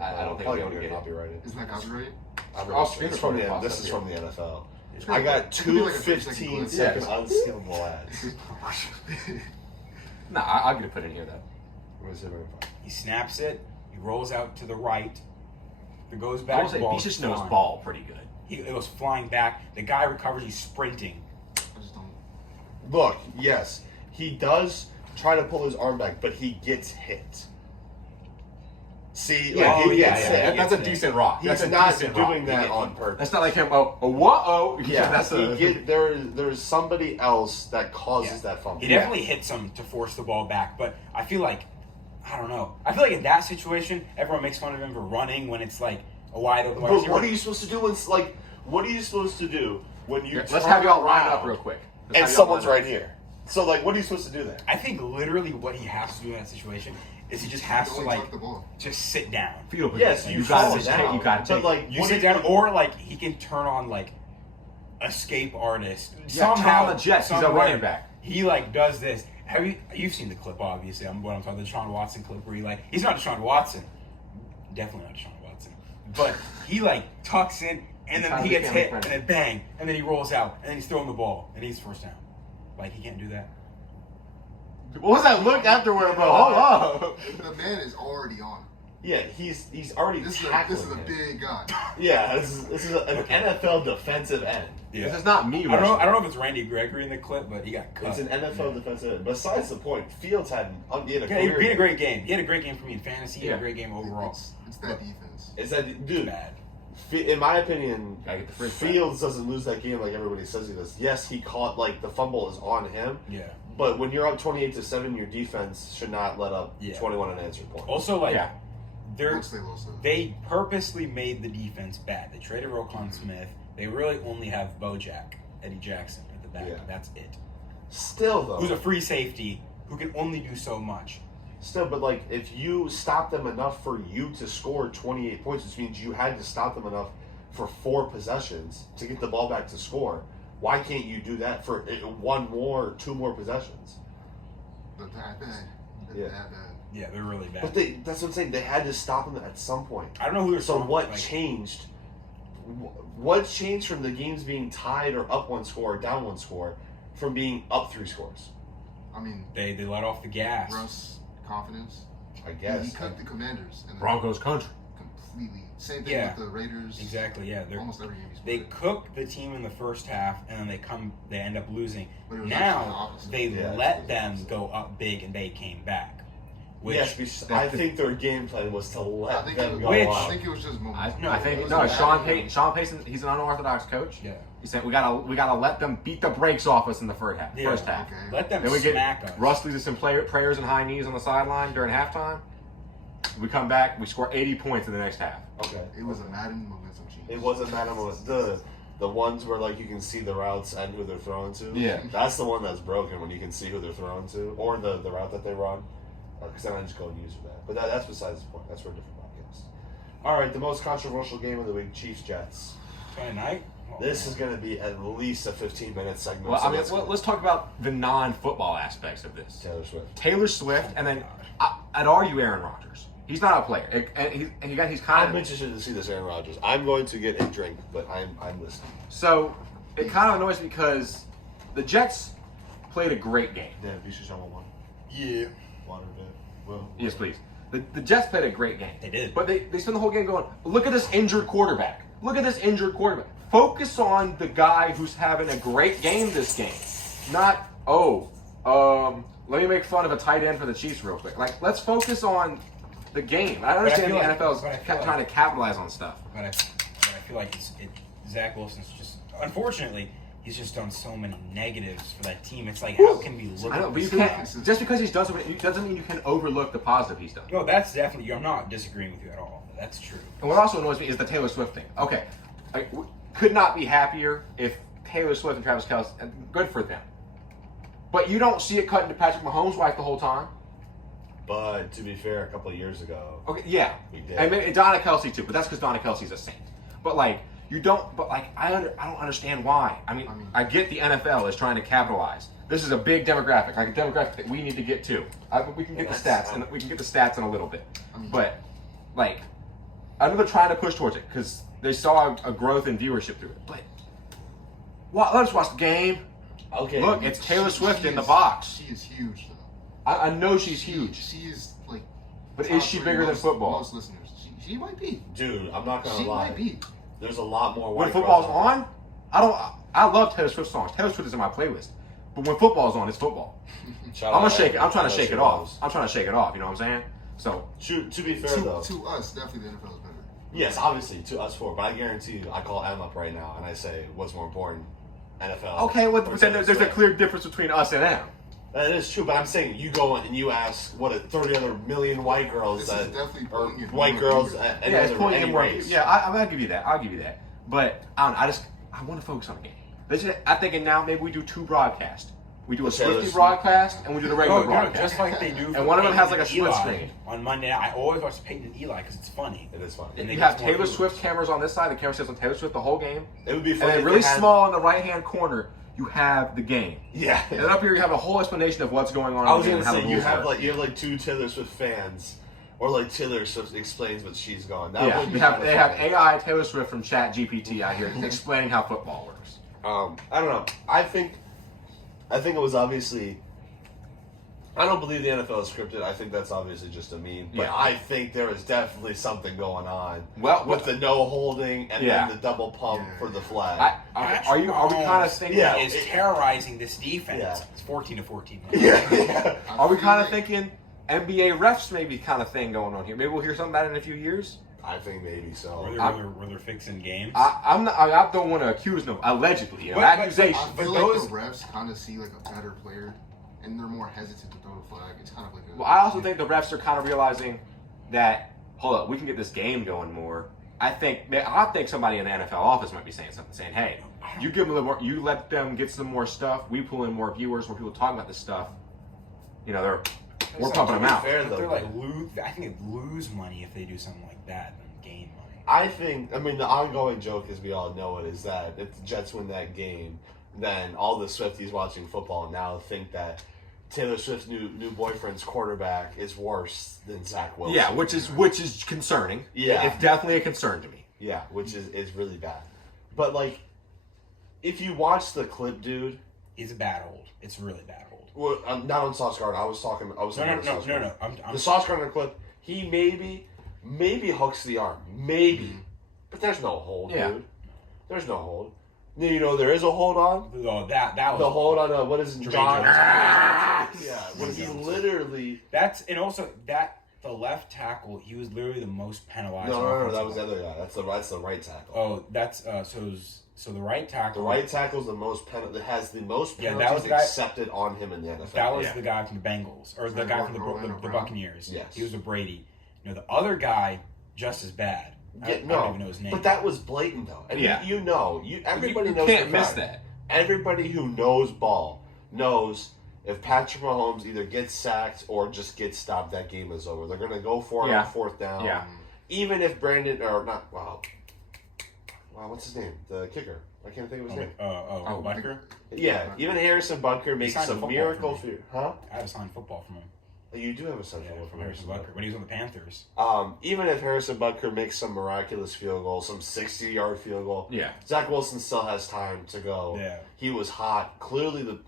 I don't think probably we'll gonna get get it. copyrighted. Isn't that copyrighted? I'll stream it It's from for you. this is from the NFL. It's I got it could be 2 like a 30-second 15-second clip. unskippable ads. No, I'll get it put in here though. What is it? he snaps it. He rolls out to the right. It goes I back. will say ball is BISHESH knows flying. ball pretty good. It goes flying back. The guy recovers. He's sprinting. I just don't. Look, yes, he does try to pull his arm back, but he gets hit. See, Yeah, he gets hit. yeah. That's a decent rock. He's That's a not decent doing rock. that on purpose. That's not like him. Whoa. Yeah, that's there's somebody else that causes that fumble. He definitely hits him to force the ball back. But I feel like, I don't know. I feel like in that situation, everyone makes fun of him for running when it's like a wide open. But what are you supposed to do when what are you supposed to do when you Let's turn have y'all line around up real quick. and someone's right here? So what are you supposed to do then? I think literally what he has to do in that situation is he just has to Only like tuck the ball. just sit down. Field Yes, position. you gotta fall take- down. You gotta but take. like You what sit if down, or like he can turn on like escape artist. Yeah, Somehow, turn on the Jets. He's a somewhere, running back. He like does this. You've seen the clip obviously? What I'm talking, the Deshaun Watson clip where he's not Deshaun Watson, definitely not Deshaun Watson, but he like tucks in and then he gets hit and then bang and then he rolls out and then he's throwing the ball and he's first down. Like he can't do that. What was that look afterward, bro? Hold up. The man is already on. Yeah, he's already This tackling is a him. big guy. Yeah, this is an NFL defensive end. This is not me. I don't know if it's Randy Gregory in the clip, but he got cut. It's an NFL defensive end. Besides the point, Fields had he had a Yeah, he career had a game. great game. He had a great game for me in fantasy. He had Yeah. a great game overall. It's that defense. Is that dude? Bad. In my opinion, Gotta get the fridge Fields doesn't lose that game like everybody says he does. Yes, he caught the fumble is on him, Yeah. but when you're up 28-7, your defense should not let up Yeah. 21 unanswered points. Also, Yeah. Once they lost it. they purposely made the defense bad. They traded Roquan Smith. They really only have Eddie Jackson at the back. Yeah. That's it. Still though, Who's a free safety who can only do so much. but if you stop them enough for you to score 28 points, which means you had to stop them enough for 4 possessions to get the ball back to score. Why can't you do that for 1 more or 2 more possessions? They're that bad. Yeah. They're that bad. Yeah, they're really bad. But that's what I'm saying. They had to stop them at some point. I don't know who they're So throwing, what changed? What changed from the games being tied or up 1 score or down 1 score from being up 3 scores? I mean, They let off the gas. Russ confidence. I He guess. cut the Commanders. And then Broncos country. completely. Same thing Yeah. with the Raiders. Exactly. Yeah. Almost every game he's They played. cook the team in the first half, and then they end up losing. But it was actually the Now opposite. they Yeah, let it's them opposite. go up big, and they came back. Which, Yes, because I think their game plan was to I let think, them it, go Which- I up. think it was just momentum. No, I it think was no. a Sean bad Payton. Sean Payton. He's an unorthodox coach. yeah, He said we gotta let them beat the brakes off us in the first half. Yeah. First half. Okay. let them Then we get smack us. Russ leads us in prayers and high knees on the sideline during halftime. We come back. We score 80 points in the next half. Okay. It was a Madden momentum change. It wasn't that almost the ones where like you can see the routes and who they're throwing to. Yeah. That's the one that's broken when you can see who they're throwing to or the route that they run. Because then I just go and use that. But that's besides the point. That's for a different podcast. All right, the most controversial game of the week: Chiefs Jets. Sunday night. This is going to be at least a 15-minute segment. Well, so I mean, let's go. let's talk about the non-football aspects of this. Taylor Swift. Taylor Swift, and then I'd argue Aaron Rodgers. He's not a player, and he's kind I'm of interested to see this Aaron Rodgers. I'm going to get a drink, but I'm listening. so. It kind of annoys me because the Jets played a great game. Yeah, BISHESH on one. Yeah, Water bit. Well, Yes, please. The Jets played a great game. they did. But they spent the whole game going, look at this injured quarterback. Look at this injured quarterback. Focus on the guy who's having a great game this game. Not, let me make fun of a tight end for the Chiefs real quick. Like, let's focus on the game. I understand feel the like- NFL is but I feel like- trying to capitalize on stuff. But I feel like Zach Wilson's just, unfortunately, he's just done so many negatives for that team. It's like, how can we look I know, at but you this can't, guy? just because he's done something, it doesn't mean you can overlook the positive he's done. No, that's definitely, I'm not disagreeing with you at all. That's true. And what also annoys me is the Taylor Swift thing. Okay, could not be happier if Taylor Swift and Travis Kelce, good for them. But you don't see it cut into Patrick Mahomes' wife the whole time. but to be fair, a couple of years ago, Okay, yeah. We did. And maybe Donna Kelsey too, but that's because Donna Kelsey's a saint. But like, you don't. But like, I don't understand why. I mean, I get the NFL is trying to capitalize. This is a big demographic, like a demographic that we need to get to. We can get the stats, and we can get the stats in a little bit. But like, I know they're trying to push towards it because they saw a growth in viewership through it. But let's watch the game. okay. Look, it's Taylor Swift She in the is- box. She is huge, though. I know she's huge, She is like. but top is she three bigger than most- football? Most listeners. She might be. Dude, I'm not gonna She lie. might be. There's a lot more. When white football's girls on, I love Taylor Swift songs. Taylor Swift is in my playlist. But when football's on, it's football. Shout I'm out gonna shake it. I'm trying to I know shake she it off. was. I'm trying to shake it off. You know what I'm saying? So To be fair though, To us, definitely the NFL is better. yes, obviously to us four, but I guarantee you, I call Em up right now and I say, what's more important, NFL? okay, well, or then Taylor there's a Swift? clear difference between us and them. That is true, but I'm saying you go in and you ask what 30 other million white girls This is that definitely or pulling it white more girls bigger. at Yeah, it's pulling any in more. race. Yeah, I'll give you that. I'll give you that. But I want to focus on the game. I'm thinking now maybe we do two broadcasts. We do a The Taylor Swiftie Swift. broadcast and we do the regular No, broadcast. just like they do. And one of them has like a Peyton and split Eli. screen. On Monday night. I always watch Peyton and Eli because it's funny. It is funny. And they You get have more Taylor views. Swift cameras on this side. The camera sits on Taylor Swift the whole game. It would be And funny. then if really they had- small in the right hand corner, you have the game. Yeah. And then up here you have a whole explanation of what's going on. I in was the game gonna and how say the you rules have work. like two Taylor Swift fans, or like Taylor Swift explains what she's going. That Yeah, would be they have kinda funny. AI Taylor Swift from Chat GPT out here explaining how football works. I don't know. I think it was obviously. I don't believe the NFL is scripted. I think that's obviously just a meme. But Yeah. I think there is definitely something going on. Well, with the no holding and Yeah. then the double pump for the flag. Are we kind of thinking? Yeah. Is terrorizing this defense. Yeah. It's 14-14. yeah. Are we feel kind of like- thinking NBA refs maybe kind of thing going on here? Maybe we'll hear something about it in a few years. I think maybe so. Where they're fixing games. I'm not. I don't want to accuse them. Allegedly, you know, But- accusation. I But feel those- like the refs kind of see like a better player, and they're more hesitant to throw the flag. It's kind of like a. Well, I also think the refs are kind of realizing that, hold up, we can get this game going more. I think somebody in the NFL office might be saying something, saying, "Hey, you give them a little more, you let them get some more stuff. We pull in more viewers, more people talking about this stuff. You know, we're like, pumping to them be out." fair, But though, they're like I think they lose money if they do something like that than gain money. I mean, the ongoing joke, as we all know it, is that if the Jets win that game, then all the Swifties watching football now think that Taylor Swift's new boyfriend's quarterback is worse than Zach Wilson. Yeah, which is concerning. Yeah. It's definitely a concern to me. Yeah, which is really bad. But like, if you watch the clip, dude, It's bad hold. It's really bad hold. well, not on Sauce Gardner. I was talking. No. Sauce Gardner. I'm The Sauce Gardner clip, he maybe maybe hooks the arm, maybe, but there's no hold, Yeah. dude. There's no hold. You know there is a hold on. Oh, that was The hold on what is it, Jermaine John? Jones. Yeah, when he literally. That's and also that the left tackle, he was literally the most penalized. No, that was the other guy. That's the right tackle. Oh, that's so the right The tackle. right tackle's the most has the most Yeah, penalties that was the guy- accepted on him in the NFL. That was Yeah. the guy from the Bengals, or the guy from the Buccaneers. Yes. He was a Brady. You know, the other guy just as bad. I don't even know his name. But that was blatant though. And Yeah. you know, everybody knows. Can't the miss fact. that. Everybody who knows ball knows if Patrick Mahomes either gets sacked or just gets stopped, that game is over. They're going to go for it Yeah. on fourth down. Yeah. Even if Brandon, or not, wow, what's his name? The kicker. I can't think of his name. Butker. Yeah, even Harrison Butker makes signed a some football miracle. for me. Huh? I had a signed football from him. You do have a central Yeah, from Harrison Butker when he was on the Panthers. Even if Harrison Butker makes some miraculous field goal, some 60-yard field goal, Yeah. Zach Wilson still has time to go. Yeah. He was hot. Clearly,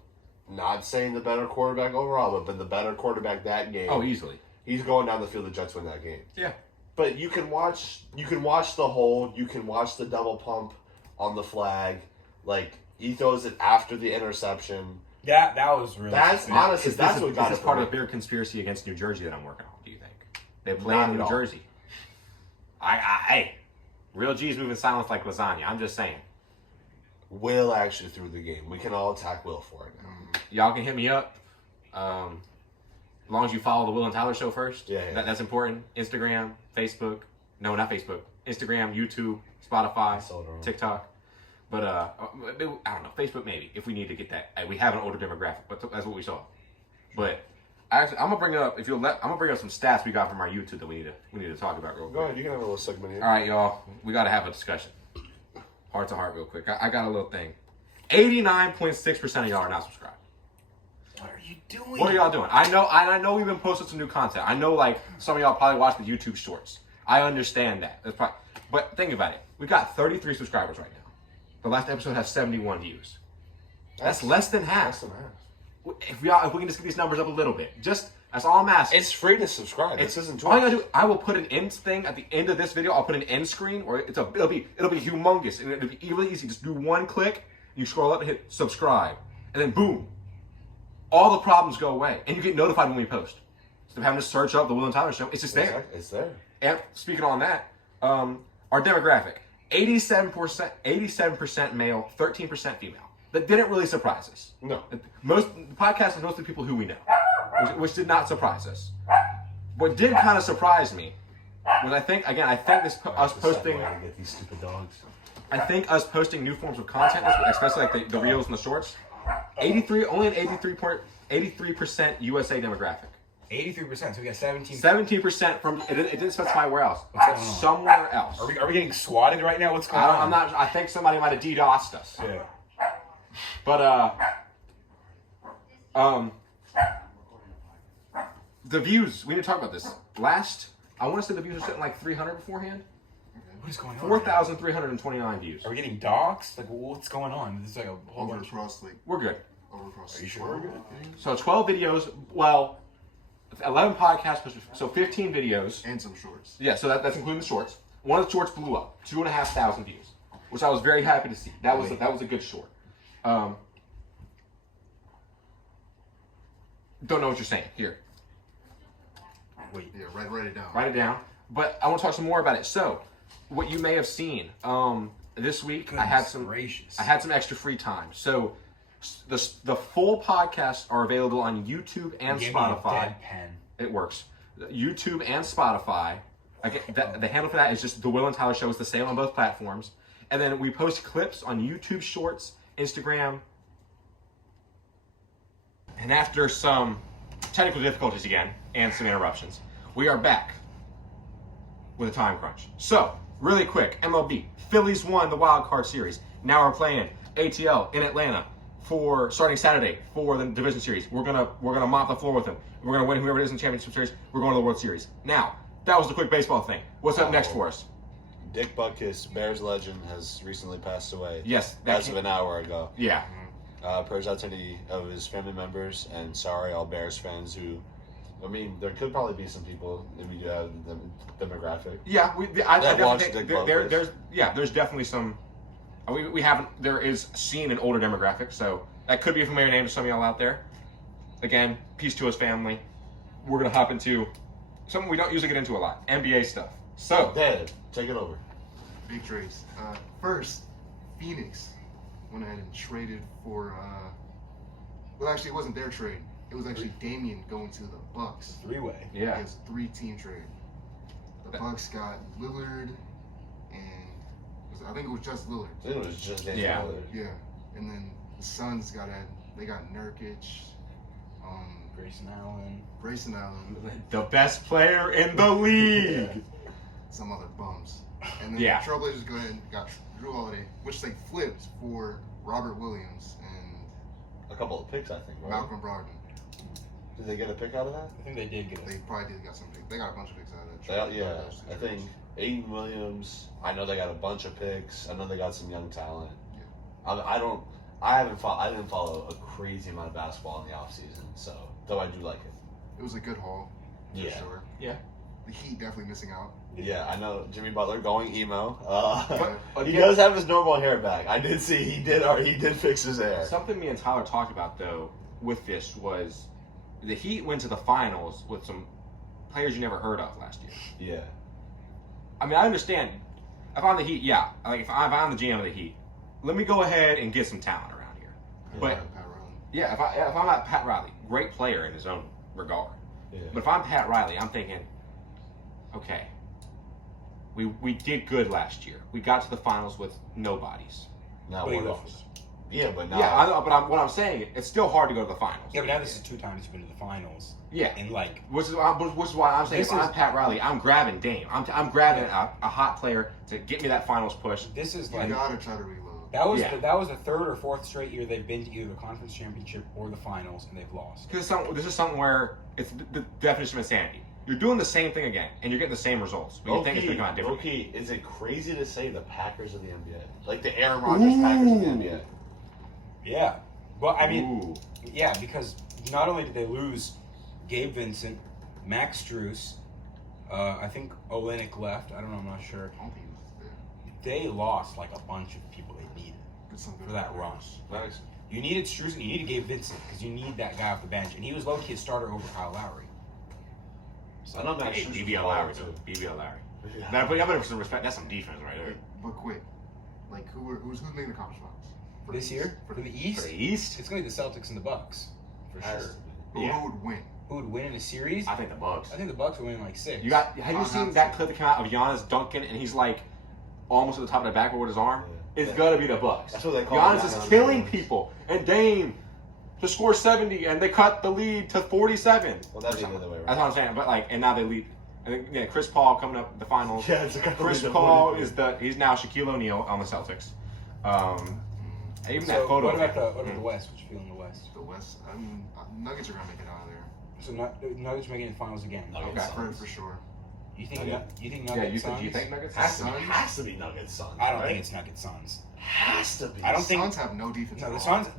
not saying the better quarterback overall, but been the better quarterback that game. Oh, easily. He's going down the field. The Jets win that game. Yeah. But you can watch the hold. You can watch the double pump on the flag. Like he throws it after the interception. That was really. That's honestly Is that's this, what got is it. this part of the bigger conspiracy against New Jersey that I'm working on, do you think? They play Not in at New all. Jersey. Hey, real G's moving silence like lasagna. I'm just saying. Will actually threw the game. We can all attack Will for it now. Y'all can hit me up. As long as you follow the Will and Tyler show first. Yeah. That's important. Instagram, Facebook. No, not Facebook. Instagram, YouTube, Spotify, Sold her on. TikTok. But I don't know. Facebook maybe if we need to get that. We have an older demographic, but that's what we saw. But actually, I'm gonna bring it up. I'm gonna bring up some stats we got from our YouTube that we need to talk about real quick. Go ahead. You can have a little segment here. All right, y'all. We got to have a discussion. Heart to heart, real quick. I got a little thing. 89.6% of y'all are not subscribed. What are you doing? What are y'all doing? I know we've been posting some new content. I know like some of y'all probably watch the YouTube shorts. I understand that. But think about it. We got 33 subscribers right now. The last episode has 71 views. That's less than half. Less than half. If we can just get these numbers up a little bit, that's all I'm asking. It's free to subscribe. This isn't all you gotta do. I will put an end thing at the end of this video. I'll put an end screen, or it'll be humongous, and it'll be really easy. Just do one click, you scroll up and hit subscribe, and then boom, all the problems go away, and you get notified when we post. Instead of having to search up the Will and Tyler show, it's just there. Exactly. It's there. And speaking on that, our demographic: 87% male, 13% female. That didn't really surprise us. No. The podcast is mostly people who we know, which did not surprise us. What did kind of surprise me was I think us posting. Get these stupid dogs. I think us posting new forms of content, especially like the reels and the shorts. 83% USA demographic. 83%. So we got 17. 17% from it didn't specify where else. What's going on? Somewhere else. Are we getting swatted right now? What's going on? I'm not. I think somebody might have DDoSed us. Yeah. But the views. We need to talk about this. I want to say the views are sitting like 300 beforehand. What is going on? 4,329 views. Are we getting doxxed? Like, what's going on? This is like a whole Over bunch. across like We're good. over across. Are you sure we're good? So 12 videos. Well, 11 podcasts. So 15 videos. And some shorts. Yeah. So that's including the shorts. One of the shorts blew up. 2,500 views, which I was very happy to see. That was a good short. Don't know what you're saying. Here, Wait. Yeah, write it down. write it down. But I want to talk some more about it. So, what you may have seen this week, I had some extra free time. So, the full podcasts are available on YouTube and Give me a Spotify. dead pen. It works. YouTube and Spotify. The handle for that is just The Will and Tyler Show. Is the same on both platforms. And then we post clips on YouTube Shorts, Instagram. And after some technical difficulties again and some interruptions, we are back with a time crunch. So, really quick, MLB. Phillies won the wild card series. Now we're playing ATL in Atlanta for starting Saturday for the division series. We're gonna mop the floor with them. We're gonna win whoever it is in the championship series. We're going to the World Series. Now, that was the quick baseball thing. What's up next for us? Dick Butkus, Bears legend, has recently passed away. Yes, as of an hour ago. Yeah. Prayers out to any of his family members, and sorry all Bears fans who I mean, there could probably be some people if we do have the demographic. Yeah, I That watch definitely Dick think Bunkers. there's definitely some. We haven't. There is seen an older demographic, so that could be a familiar name to some of y'all out there. Again, peace to his family. We're gonna hop into something we don't usually get into a lot: NBA stuff. So, Dad, take it over. Big trades. First, Phoenix went ahead and traded for. Well, actually, it wasn't their trade. It was actually Damian going to the Bucks. Three-way. yeah, It was a 3-team trade. The Bucks got Lillard, and I think it was just Lillard. I think it was just Damian Yeah. Lillard. Yeah, and then the Suns got Nurkic, Grayson Allen, the best player in the league. some other bums, and then Yeah. the Trailblazers go ahead and got Drew Holiday, which they flipped for Robert Williams and A couple of picks, I think, right? Malcolm Brogdon. Did they get a pick out of that? I think they did get They it. probably did got some picks. They got a bunch of picks out of that. Yeah, I think Aiden Williams. I know they got a bunch of picks. I know they got some young talent. Yeah. I didn't follow a crazy amount of basketball in the offseason, so though I do like it. It was a good haul, for Yeah. sure. Yeah. The Heat definitely missing out. Yeah, I know Jimmy Butler going emo. But He again- does have his normal hair back. I did see he did fix his hair. Something me and Tyler talked about though with this was the Heat went to the finals with some players you never heard of last year. Yeah. I mean, I understand. If I'm the Heat, yeah. Like if I'm the GM of the Heat, let me go ahead and get some talent around here. But Pat Riley. yeah, if I'm not Pat Riley, great player in his own regard. Yeah. But if I'm Pat Riley, I'm thinking, okay, we did good last year. We got to the finals with nobodies. Now But he what lost. else? Yeah, but now Yeah, I know, but what I'm saying, it's still hard to go to the finals. Yeah, but now this is 2 times you've been to the finals. Yeah. And like, Which is why I'm saying, This if I'm is- Pat Riley, I'm grabbing Dame. I'm grabbing a hot player to get me that finals push. this is You like gotta try to reload. that was Yeah. that was the 3rd or 4th straight year they've been to either the conference championship or the finals, and they've lost. Because this is something where it's the definition of insanity. You're doing the same thing again, and you're getting the same results. But you think it's going to come out different. Low-key, is it crazy to say the Packers of the NBA? Like the Aaron Rodgers Packers of the NBA. Yeah, but I mean, Ooh. yeah, because not only did they lose Gabe Vincent, Max Strus, I think Olynyk left. I don't know. I'm not sure. I don't think he was there. They lost like a bunch of people they needed Did some good for that run. Nice. You needed Strus and you needed Gabe Vincent because you need that guy off the bench, and he was low-key a starter over Kyle Lowry. So, I know Max Hey, Strus BBL was Lowry, wild, too. BBL Lowry. Yeah. Now, put up some respect. That's some defense right there. But quick, like who's making the conference finals? For this the year East? for the For East, the East, it's gonna be the Celtics and the Bucks for Has sure. to be. But Yeah. who would win? Who would win in a series? I think the Bucks. I think the Bucks would win like 6. You got? Have you I'm seen not that sure. clip that came out of Giannis dunking, and he's like almost at the top of the backboard with his arm? Yeah. It's Yeah. gonna be the Bucks. That's what they call Giannis it. is Giannis killing is- people, and Dame to score 70, and they cut the lead to 47. Well, that'd be the other way around. That's what I'm saying. But like, and now they lead. And yeah, Chris Paul coming up the finals. Yeah, it's a couple Chris of Paul different- he's now Shaquille O'Neal on the Celtics. Even So that photo. what about the West? What you feel in the West? The West. I mean, Nuggets are gonna make it out of there So Nuggets making the finals again. Nuggets, Okay. Suns. for sure. You think Okay. you think Yeah, Nuggets you Suns? think? You think Nuggets? Has to be Nuggets Suns. I don't right? think it's Nuggets Suns. Has to be. I don't think- Suns have no defense. No, at the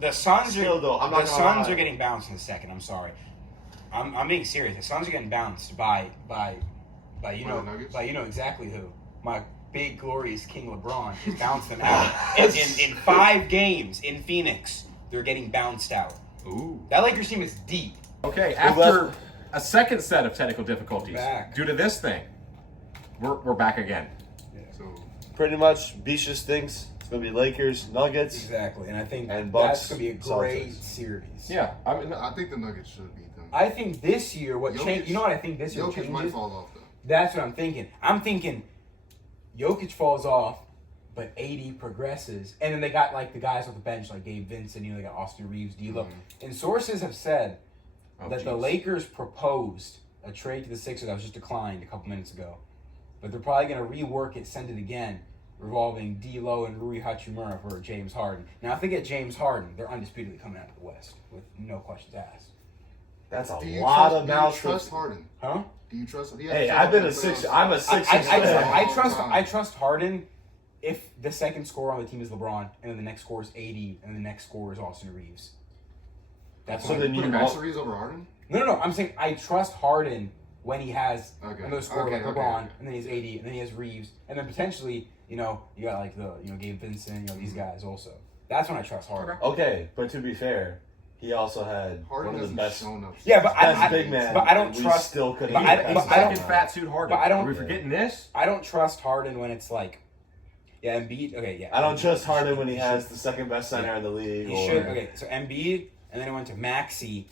all. Suns Still, are though, I'm not the gonna Suns lie. are getting bounced in a second. I'm sorry. I'm being serious. The Suns are getting bounced by you By know the Nuggets? by you know exactly who. My big glorious King LeBron just bounced them out. in 5 games in Phoenix, they're getting bounced out. Ooh. That Lakers team is deep. Okay, Who after left? a second set of technical difficulties Back. due to this thing, we're back again. So Pretty much, BISHESH thinks it's gonna be Lakers, Nuggets. Exactly, and I think And Bucks, that's going to be a great Celtics. series. Yeah, I mean, I think the Nuggets should beat them. I think this year, what Jokic- changed? You know what I think this year Jokic might changes? fall off though. That's what I'm thinking. I'm thinking Jokic falls off, but AD progresses. And then they got like the guys off the bench, like Gabe Vincent, they got Austin Reeves, D'Lo. And sources have said that the Lakers proposed a trade to the Sixers that was just declined a couple minutes ago. But they're probably going to rework it, send it again, revolving D'Lo and Rui Hachimura for James Harden. Now, if they get James Harden, they're undisputedly coming out of the West with no questions asked. That's a Do you lot trust, of mouths. Do you trust Harden? Huh? Do you trust? Hey, I've been a six. I'm a Sixers fan. I trust Harden if the second scorer on the team is LeBron, and then the next scorer is AD, and the next scorer is Austin Reeves. That's So why. then you Put want- Kyrie over Harden? No. I'm saying I trust Harden when he has Okay. another scorer like Okay, LeBron, okay. and then he has AD, and then he has Reeves, and then potentially, you got like Gabe Vincent, these guys also. That's when I trust Harden. Okay, but to be fair, he also had Harden one of the hasn't best, shown up. Yeah, but best I big man. but I don't and we trust- Still couldn't. but get I- past but the I don't- second fat suit Harden. but I don't- Are we forgetting this? I don't trust Harden when it's like, Embiid. Okay, yeah. I don't trust Harden when he has the second best center in the league. He or, should. Okay, so Embiid, and then it went to Maxey,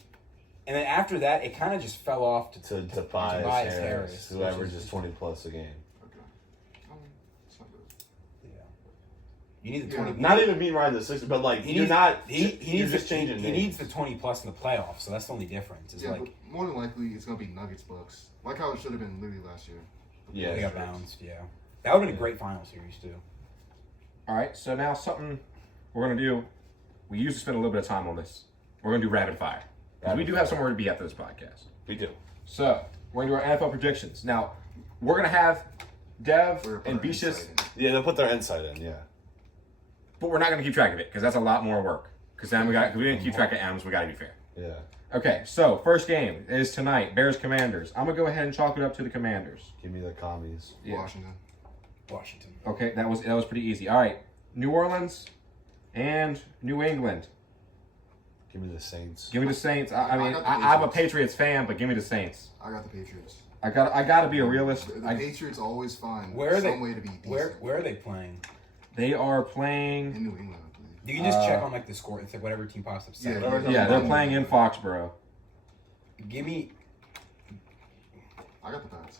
and then after that, it kind of just fell off to to Tobias Tobias Harris, Harris, who which averages is- 20 plus a game. Okay. It's not good. Yeah. You need the Yeah. 20. Not even being right in the Sixers, but like He you're needs, not. He you're needs just the, changing. He names. needs the 20 plus in the playoffs, so that's the only difference. It's Yeah, like but more than likely it's gonna be Nuggets Bucks, like how it should have been literally last year. Yeah, they got sure. bounced. Yeah, that would have been a great final series too. All right, so now something we're going to do. We usually spend a little bit of time on this. We're going to do rapid fire. Because we do have somewhere to be after this podcast. We do. So, we're going to do our NFL predictions. Now, we're going to have Dev We're and putting Bishus, insight in. Yeah, they'll put their insight in. Yeah. but we're not going to keep track of it because that's a lot more work. Because then we didn't keep track of M's, we got to be fair. Yeah. Okay, so first game is tonight, Bears Commanders. I'm going to go ahead and chalk it up to the Commanders. Give me the commies. Yeah. Washington. Okay, that was pretty easy. All right, New Orleans and New England. Give me the Saints. Give me the Saints. I I'm got the a Patriots. Patriots fan, but give me the Saints. I got the Patriots. I got to be a realist. The Patriots always find Where are some they? way to be decent. Where are they playing? They are playing. In New England, I believe. You can just check on like the score. It's like whatever team pops up. Yeah, second. Yeah, they're playing in Foxborough. Give me. I got the Pats.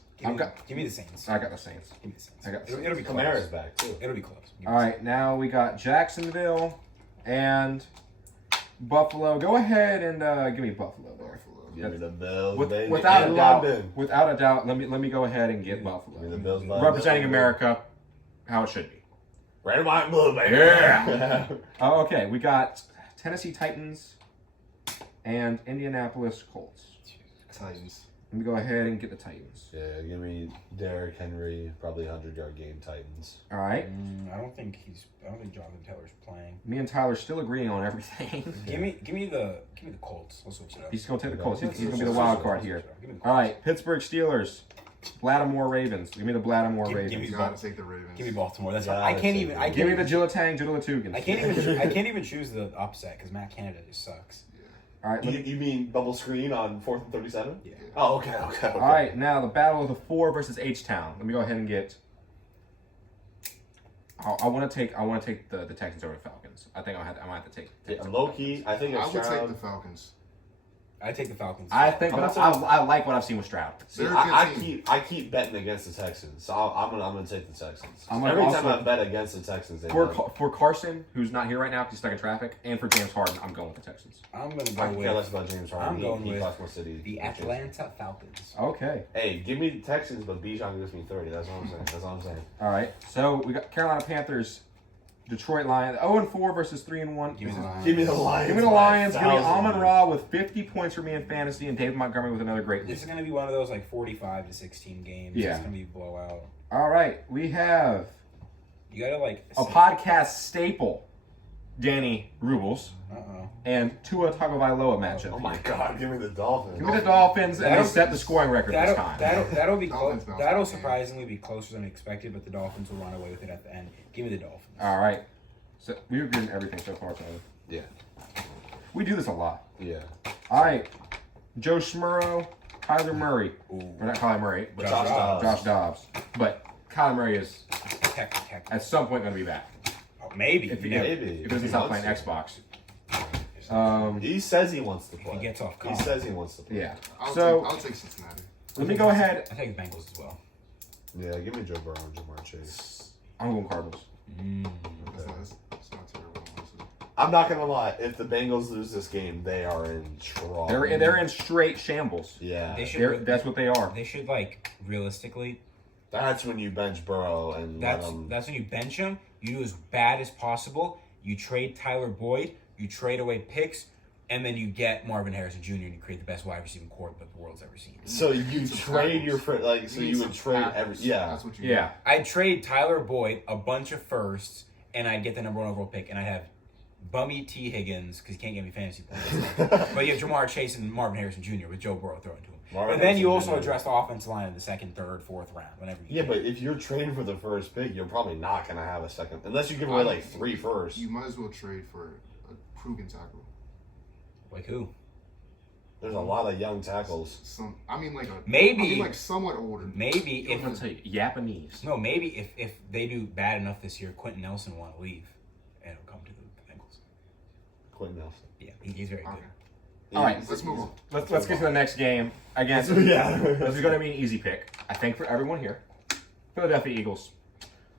Give me the Saints. I got the Saints. Give me the Saints. I got the It'll be close. Kamara's back too. It'll be close. Give me All the right, now we got Jacksonville and Buffalo. Go ahead and give me Buffalo there. Buffalo. Give me the Bills, baby. Without a And doubt, London. without a doubt, let me go ahead and get Give me the Buffalo. Bills. by Representing the- America, how it should be. Red, and white, and blue, baby. Yeah. Okay, we got Tennessee Titans and Indianapolis Colts. Titans. Let me go ahead and get the Titans. Yeah, give me Derrick Henry, probably 100-yard game Titans. All right, I don't think Jonathan Taylor's playing. me and Tyler still agreeing on everything. Give me the Colts. We'll switch it up. He's gonna take the Colts. He's Let's gonna be switch the it wild up. card Let's here. switch it up. Give me the All Colts. right, Pittsburgh Steelers, Lattimore Ravens. Give me the Lattimore Give Ravens. me You gotta take the Ravens. Give me Baltimore. That's Yeah, fine. I can't I'd even. say I Give me can't the even. Gillatang Gillatugans. I can't even choose the upset because Matt Canada just sucks. All right, let me, You mean bubble screen on 4th and 37? Yeah. Oh, okay. all right. Now the battle of the 4 versus H-Town. Let me go ahead and get. I want to take the Texans over the Falcons. I think I might have to take. Yeah, low key, I think I it's would take Stroud. the Falcons. I take the Falcons. I think, I'm but not I like what I've seen with Stroud. See, They're a good I team. keep betting against the Texans, so I'm gonna take the Texans. I'm gonna Every time also- I bet against the Texans, they win. For Carson, who's not here right now because he's stuck in traffic, and for James Harden, I'm going with the Texans. I'm gonna I go can care less with about James Harden. I'm going he with costs more city. the Atlanta Falcons. Okay. Hey, give me the Texans, but Bijan gives me 30. That's what I'm saying. That's all I'm saying. All right. So we got Carolina Panthers, Detroit Lions, 0-4 versus 3-1. Give me the Lions. Give me the Lions. Give me the by Lions. Give me 1,000. Amon Ra with 50 points for me in fantasy, and David Montgomery with another great This week. is gonna be one of those like 45 to 16 games. Yeah. It's gonna be a blowout. All right. We have You gotta like. a podcast staple, Danny Rubles, Uh-oh. and Tua Tagovailoa matchup. Oh my God! Give me the Dolphins. Give me the Dolphins, and they That'll- set the scoring record this time. That'll be close. Dolphins bounce That'll back. surprisingly be closer than expected, but the Dolphins will run away with it at the end. Give me the Dolphins. All right. So we agree on everything so far, Tyler. Yeah. We do this a lot. Yeah. All right. Joe Schmurrow, Kyler Murray. Ooh. Or not Kyler Murray, but Josh Dobbs. Josh Dobbs. But Kyler Murray is Tech. at some point going to be back. Oh, maybe. If You he, never- Maybe. if he If doesn't he stop wants playing to. Xbox. He says he wants to play. he gets off He comp. says he wants to play. Yeah. I'll So take Cincinnati. let me go ahead. I take the Bengals as well. Yeah. Give me Joe Burrow and Jamar Chase. I'm going Cardinals. It's not terrible, honestly. I'm not gonna lie. If the Bengals lose this game, they are in trouble. They're in straight shambles. Yeah. They should. That's what they are. They should like realistically. That's when you bench Burrow and let him. That's when you bench him. You do as bad as possible. You trade Tyler Boyd. You trade away picks, and then you get Marvin Harrison Jr. and you create the best wide receiving core that the world's ever seen. So you Some trade your tackles. friend, like, so need you would some trade tackles. every, yeah. That's what you Yeah. I'd trade Tyler Boyd, a bunch of firsts, and I'd get the #1 overall pick, and I'd have Bummy T. Higgins, because he can't get any fantasy points. But you have Jamar Chase and Marvin Harrison Jr. with Joe Burrow throwing to him. Marvin But then you Harrison also Jr. address the offensive line in the second, third, fourth round, whenever you Yeah, can. but if you're trading for the first pick, you're probably not going to have a second. Unless you give away like 3 firsts. You might as well trade for a proven tackle. Like who? There's a lot of young tackles. Maybe somewhat older. Maybe I'm gonna tell you, Japanese. No, maybe if they do bad enough this year, Quentin Nelson will want to leave, and it'll come to the Bengals. Quentin Nelson. Yeah, he's very good. All right, Let's move on. Let's get to the next game. Again, Yeah. this is going to be an easy pick, I think, for everyone here. Philadelphia Eagles,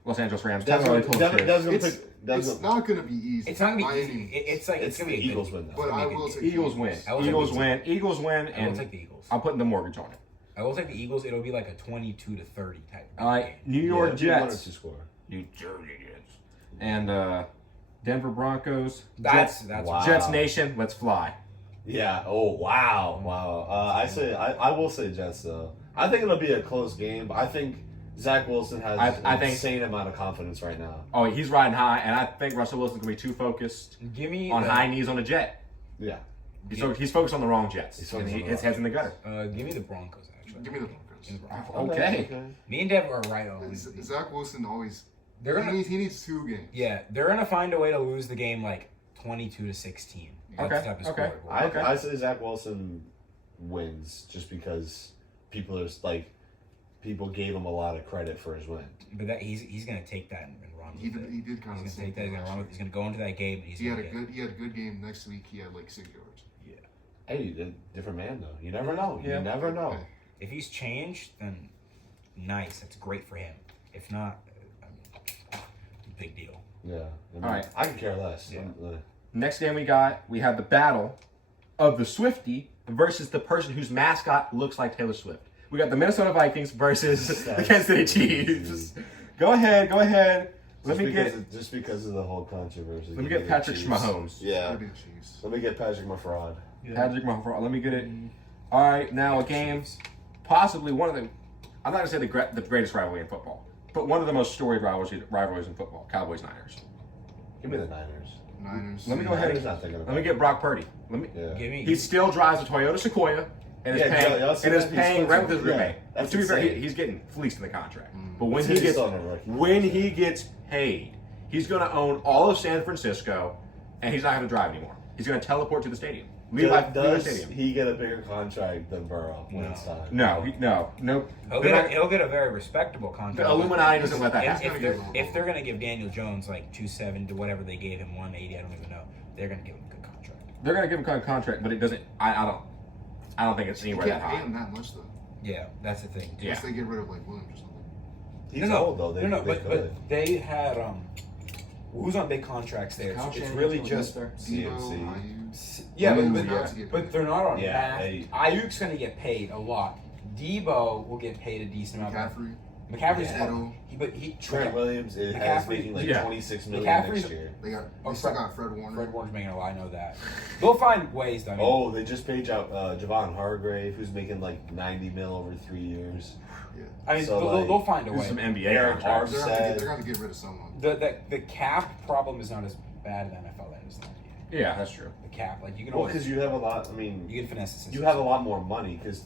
Los Angeles Rams. That's Devin already told us this. It's not going to be easy. It's not gonna by be any easy. means. It's like it's the gonna be a Eagles good, win, though. it's But gonna I be a will good take game. Eagles win. I will take Eagles the win. Eagles win, I will and take the Eagles. I'm putting the mortgage on it. I will take the Eagles. It'll be like a 22-30 type. All right, New York Yeah, 1 or Jets, 2 score. New Jersey Jets, and Denver Broncos. That's Wow. Jets Nation. Let's fly. Yeah. Oh, wow. Wow. I will say Jets, though. I think it'll be a close game, but I think Zach Wilson has I an think- insane amount of confidence right now. Oh, he's riding high, and I think Russell Wilson's gonna be too focused Give me on the, high knees on a jet. Yeah. He's focused on the wrong Jets. He's And focused on the his wrong head's in the gutter. Give me the Broncos. Actually, Give me the Broncos. Give me the Broncos. Okay. Me and Dev are right on. Zach Wilson always. They're gonna. He needs 2 games. Yeah, they're gonna find a way to lose the game like 22-16. That's Okay, the type of okay. score it will. I say Zach Wilson wins just because people gave him a lot of credit for his win. But that he's gonna take that and run with it. He did kind of. He's gonna take that. He's gonna run with. He's gonna go into that game and he's He gonna had a good game. Next week he had like 6 yards. Hey, different man though. You never know. Yeah. You never know. If he's changed, then nice. That's great for him. If not, big deal. Yeah. I mean, All right. I can care less. Yeah. Next game we have the battle of the Swiftie versus the person whose mascot looks like Taylor Swift. We got the Minnesota Vikings versus the Kansas City Chiefs. Go ahead. Just because of the whole controversy. Let me get Patrick Chiefs. Mahomes. Yeah. Gotta be the Chiefs. Let me get Patrick Mahomes. Patrick Mahomes. Let me get it. All right, now a game, possibly one of the. I'm not gonna say the greatest rivalry in football, but one of the most storied rivalries in football. Cowboys Niners. Give me the Niners. Niners. Let me go ahead. Niners not thinking about Let me get Brock Purdy. Yeah. Give me. He still drives a Toyota Sequoia and is Yeah, paying yeah, that's- and is that's paying rent with his expensive. roommate. Yeah, that's To be fair, insane. he's getting fleeced in the contract. But when He's he gets still on a rookie when he contract. gets paid, he's gonna own all of San Francisco, and he's not gonna drive anymore. He's gonna teleport to the stadium. Leave the Does stadium. he get a bigger contract than Burrow when it's time? No, nope. He'll get a very respectable contract. The Illuminati doesn't let that happen. If they're gonna give Daniel Jones like 270 to whatever they gave him 180, I don't even know. They're gonna give him a good contract. They're gonna give him a contract, but it doesn't. I don't think it's You anywhere that can't pay high. him that much though. Yeah, that's the thing. Yeah. Unless they get rid of like Williams or something. He's old though. They but could. they had who's on big contracts there? It's really just CMC. Debo, yeah, Williams but, about to get but paid. they're not on Yeah, max. they- Ayuk's gonna get paid a lot. Debo will get paid a decent amount. McCaffrey. McCaffrey's Yeah. but he Trent Williams has McCaffrey- making like Yeah. 26 million McCaffrey's- next year. They still got Fred Warner. Fred Warner's making a lot. I know that. They'll find ways. I mean, Oh, they just paid out Javon Hargrave, who's making like 90 mil over 3 years. I mean, so, they'll find a There's way. some NBA Eric contracts. Armstead. They're gonna get rid of someone. The cap problem is not as bad in the NFL than it is in the NBA. Yeah, that's true. The cap, like you can Well, always because you have a lot. I mean, you can finesse the system. you have a lot more money. Because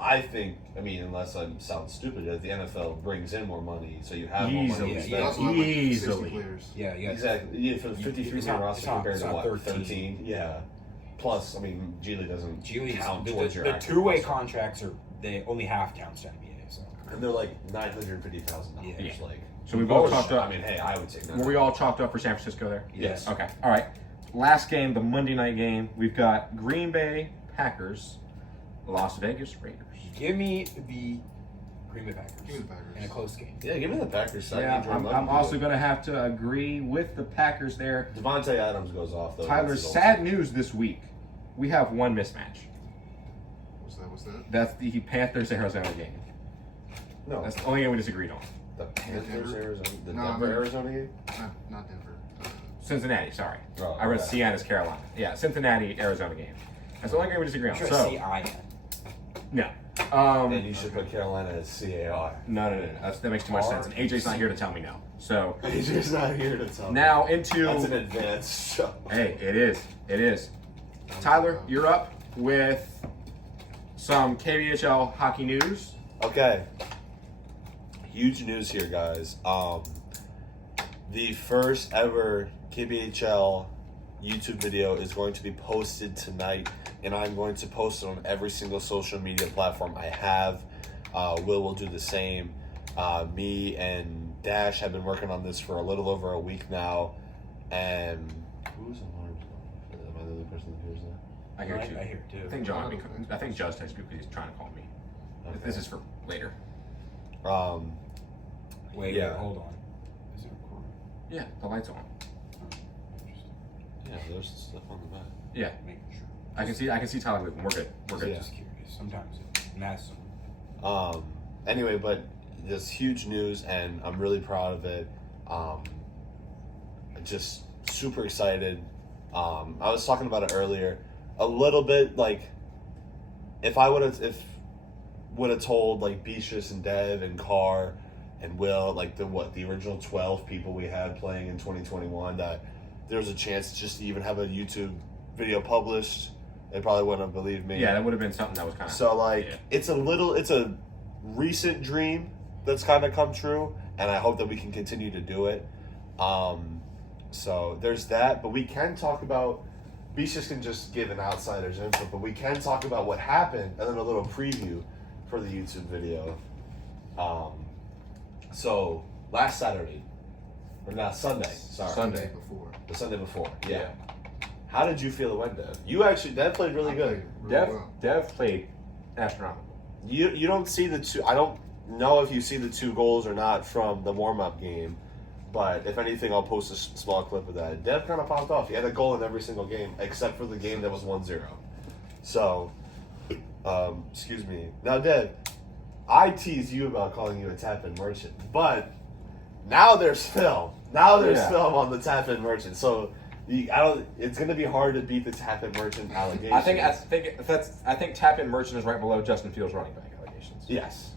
I think, I mean, unless I sound stupid, that the NFL brings in more money, so you have more money. Easily. to Yeah, spend. They also have, like, 60 Easily. players. Yeah, yeah. Exactly. Yeah, for the 53 It's man not- roster it's not- compared it's to not what 13. 13. Yeah. Plus, I mean, G League doesn't G League, count the towards your the active two-way roster. contracts are they only half counts to NBA. So And they're like $950,000. Yeah. Like, So we both oh, talked up. I mean, hey, I would say Were we all chalked up for San Francisco there? Yes. Okay. All right. Last game, the Monday night game. We've got Green Bay Packers, Las Vegas Raiders. give me the Green Bay Packers Give me the Packers. in a close game. Yeah, give me the Packers. Yeah, I'm also going to have to agree with the Packers there. Devontae Adams goes off though. Tyler, That's the sad news this week. We have one mismatch. What's that? That's the Panthers Arizona game. No, That's the only game we disagreed on. the Panthers, Denver? Arizona, the No, Denver, I mean- Arizona game. Not Denver. Cincinnati, sorry. Oh, I read okay. Cian as Carolina. Yeah, Cincinnati, Arizona game. That's the only game we disagree on. Sure, So, CIN. No. And you should put Carolina as CAR. No. That makes too much sense. And AJ's not here to tell me no. So AJ's not here to tell me. now into. That's an advanced show. Hey, it is. Tyler, you're up with some KBHL hockey news. Okay. Huge news here, guys. The first ever KBHL YouTube video is going to be posted tonight, and I'm going to post it on every single social media platform I have. Will do the same. Me and Dash have been working on this for a little over a week now, and who's alarmed? Am I the only person that hears that? I hear too. I hear too. I think John. I think Joe's texting me because he's trying to call me. Okay. This is for later. Wait, Yeah. hold on. Is it recording? Yeah, the light's on. Yeah, there's stuff on the back. Yeah, Making sure. I can see Tyler moving. We're good. Yeah. Just curious. Sometimes it masks them. Anyway, but this huge news, and I'm really proud of it. Just super excited. I was talking about it earlier. A little bit like if would have told like BISHESH and Dev and Carr and Will, like the original 12 people we had playing in 2021, that there was a chance just to even have a YouTube video published, they probably wouldn't have believed me. Yeah, that would have been something that was kind of. So like it's a recent dream that's kind of come true, and I hope that we can continue to do it. So there's that, but we can talk about. BISHESH can just give an outsider's input, but we can talk about what happened and then a little preview for the YouTube video. So last Saturday, or not Sunday, sorry. Sunday. before. The Sunday before, yeah. Yeah. How did you feel it went, Dev? Dev played really good. Dev played astronomical. You don't see the two. I don't know if you see the 2 goals or not from the warm-up game, but if anything, I'll post a small clip of that. Dev kind of popped off. He had a goal in every single game except for the game that was 1-0. So, excuse me. Now, Dev, I teased you about calling you a tap-in merchant, but now there's film. Now there's film on the tap-in merchant. So, it's going to be hard to beat the tap-in merchant allegation. I think tap-in merchant is right below Justin Fields running back allegations. Yes.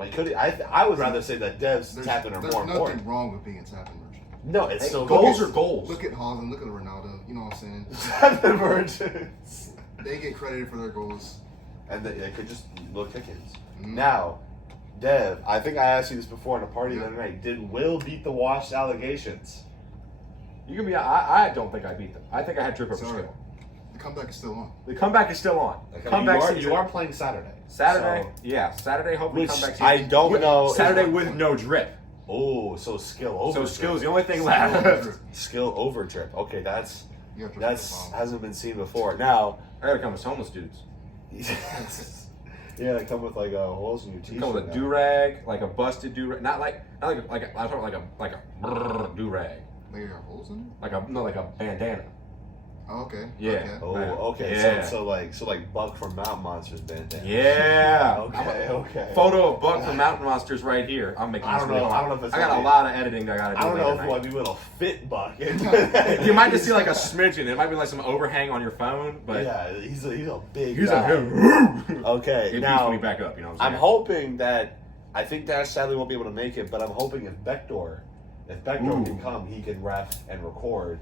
I would rather say that Dev's tap-in are more There's important. nothing wrong with being a tap-in merchant. No, it's still goals are goals. Look at Holland, look at Ronaldo, you know what I'm saying? tap-in merchants. They get credited for their goals. And they could just little kick-ins. Mhm. Now, Dev, I think I asked you this before in a party the other night. Did Will beat the washed allegations? You can be. I don't think I beat them. I think I had trip over Sorry. skill. The comeback is still on. The comeback is still on. You are playing Saturday. Saturday. So, Yeah, Saturday. Hopefully, which comeback. I don't know. Saturday with no drip. Oh, so skill over. So skill is the drip. only thing left. Skill over drip. Okay, that's You have to hasn't been seen before. Now, I gotta come with homeless dudes. yeah, they come with like holes in your teeth. Come with a do rag, like a busted do rag, not like I'm talking like a do rag, They got holes in it? like a bandana. Oh, okay. Yeah. Okay. Oh, Man. okay. Yeah. So like Buck from Mountain Monsters bandana. Yeah. Okay. Photo of Buck from Mountain Monsters right here. I'm making. I don't this know. really I don't know hard. if it's I got gonna a be- lot of editing I gotta do. I don't know later if tonight. we'll be able to fit Buck. You might just see like a smidgen. It might be like some overhang on your phone, but yeah, he's a big he's guy. like, Okay, it beats now when we back up. You know what I'm I'm saying? hoping that I think Dash sadly won't be able to make it, but I'm hoping if Bector Ooh. can come, he can ref and record.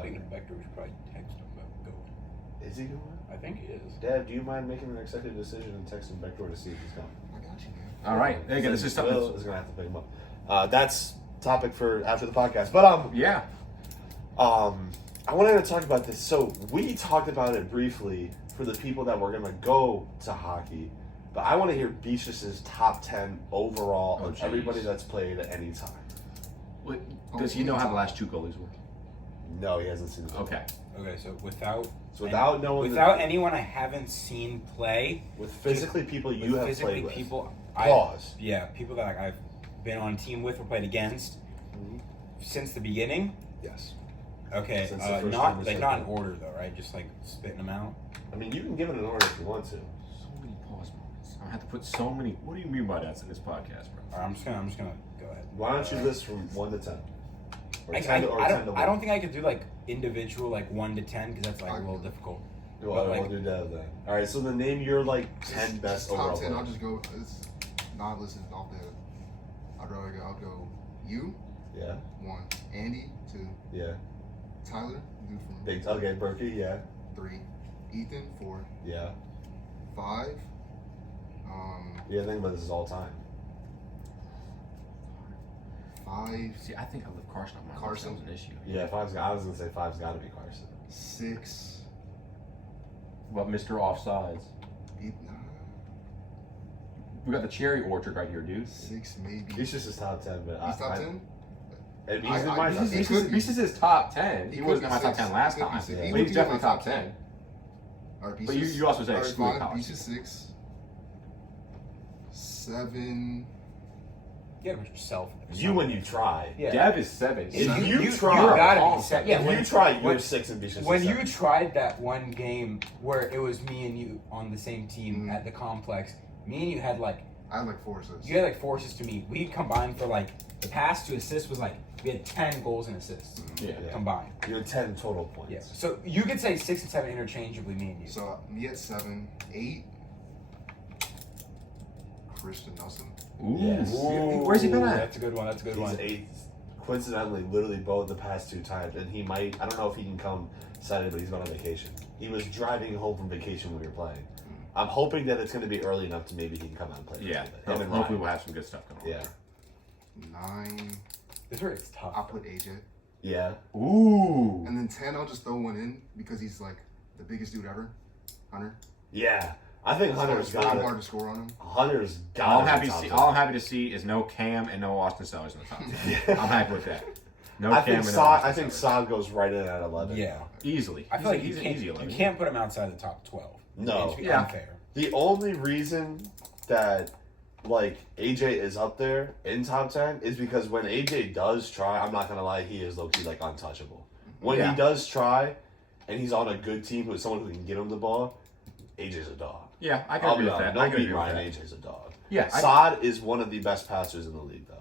Speaking of Vector, we should probably text him about going. Is he going? I think he is. Dad, do you mind making an executive decision and texting Bector to see if he's coming? I got you, man. All right. Again, this is something. Will is gonna have to pick him up. That's topic for after the podcast. But Yeah. I wanted to talk about this. So we talked about it briefly for the people that were gonna go to hockey, but I want to hear BISHESH's top 10 overall Oh, of geez. everybody that's played at any time. Does he know how the last 2 goalies were? No, he hasn't seen it. Okay. Okay, so without knowing without anyone I haven't seen play, with physically people with you have physically played with. people Pause. people that I've been on a team with or played against since the beginning. Yes. Okay, Since the first time not we like said not that. in order though, right? Just like spitting them out. I mean, you can give it an order if you want to. So many pause moments. I have to put so many. What do you mean by that in this podcast, bro? All right, I'm just gonna go ahead. Why don't you list from 1 to 10? Or I 10 to 1? don't think I could do like individual like 1 to 10 because that's like a little difficult. Well, I won't do Dev then. All right, so then name your like 10 best Top overall 10. I'll players. just go. It's not listed off the. I'll go you, Yeah, 1. Andy, 2. yeah. Tyler, dude from Big. Okay, Berkey. Yeah, 3. Ethan, 4. yeah. 5. Yeah, think about this is all time. 5. See, I think I left Carson on my Carson. list. That was an issue. Yeah, I was gonna say 5's got to be Carson. 6. What, Mr. Offsides? Nah, We got the cherry orchard right here, dude. 6 maybe. He's just his top 10, but He's top 10. And he's I- in I- my he's- top 10. he's- could be. This is his top 10. He He wasn't could in my be top six. 10 last He could be time. six. Yeah. He But would he's be definitely in my top 10. Alright, But you also said exclude Alright, college. Beach is 6. 7. You gotta put yourself in there. You when you try. Yeah. Dev is 7. If you you try- gotta Oh, be set. Yeah, If when you try, you're when- 6 and Beaches. when you tried that one game where it was me and you on the same team Mhm. at the complex, me and you had like I had like 4 assists. you had like 4 assists to me. We combined for like the pass to assist was like we had 10 goals and assists Yeah. combined. You're 10 total points. Yeah. So you could say 6 and 7 interchangeably, me and you. So me at 7. 8. Christian Nelson. Ooh. Yes. Where's he been at? That's a good one. That's a good He's one. 8. Coincidentally, literally both the past 2 times, and he might. I don't know if he can come Saturday, but he's going on vacation. He was driving home from vacation when we were playing. I'm hoping that it's going to be early enough to maybe he can come out and play. Yeah. Him and Hopefully Ryan. we'll have some good stuff going on. Yeah. 9. This is where it's tough. I'll put AJ. Yeah. Ooh. And then 10, I'll just throw one in because he's like the biggest dude ever. Hunter. Yeah. I think Hunter's It's really got hard it. to score on him. Hunter's got All I'm it. happy to see. All I'm happy to see is no Cam and no Austin Sellers in the top 10. I'm happy with that. No I Cam think and no Saad. Austin I think Sellers. Saad goes right in at 11. Yeah. Easily. I feel like he's you an can't, easy you 11. can't put him outside the top 12. No. It's Yeah. unfair. The only reason that like AJ is up there in top 10 is because when AJ does try, I'm not gonna lie, he is low key like untouchable. When Yeah. he does try, and he's on a good team with someone who can get him the ball, AJ's a dog. Yeah, I can I'll agree be with that. honest. I Don't can beat agree with Ryan. that. AJ's a dog. Yeah, Saad is one of the best passers in the league, though.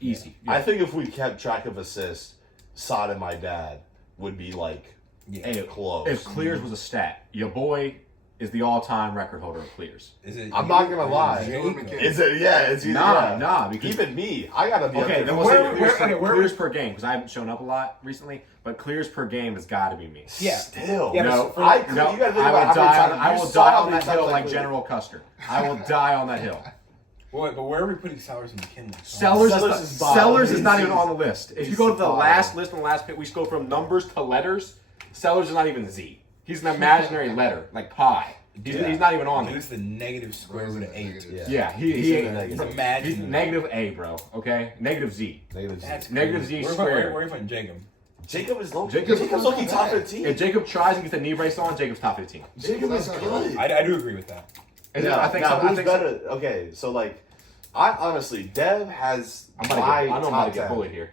easy. I think if we kept track of assists, Saad and my dad would be like Hey, close. if Clears was a stat, your boy is the all-time record holder of Clears. Is it? I'm not gonna lie. Jake? Is it? Yeah, it's either, yeah. Nah, because Even me, I gotta be okay, up then there. we'll say where- clears per game because I haven't shown up a lot recently. But clears per game has got to be me. Yeah. Still, Yeah, but No, for- I no, you gotta think I about will how die. many On, times I you will saw die how on many that hill times I like played. General Custer. I will die on that hill. Wait, but where are we putting Sellers and McKinley? Sellers, Sellers is, is not, bottom. Sellers is not He's- even on the list. If you he's go to the bottom. last list on the last pit, we go from numbers to letters. Sellers is not even Z. He's an imaginary letter, like pi. He's not even on there. He's the negative square root of 8. Yeah. Yeah, He's in the he's negative. Imagine. negative A, bro. Okay, negative Z. Negative Z. That's Negative crazy. Z Where squared. are you putting Jacob? Jacob is low. Jacob's Jacob's looking top If 15. Jacob tries and gets a knee brace on, Jacob's top 15. Jacob is good. I do agree with that. Yeah, I think now so. who's better? Okay, so like, I honestly, Dev has I'm about to my get, I know I'm top about to get 10. bullied here.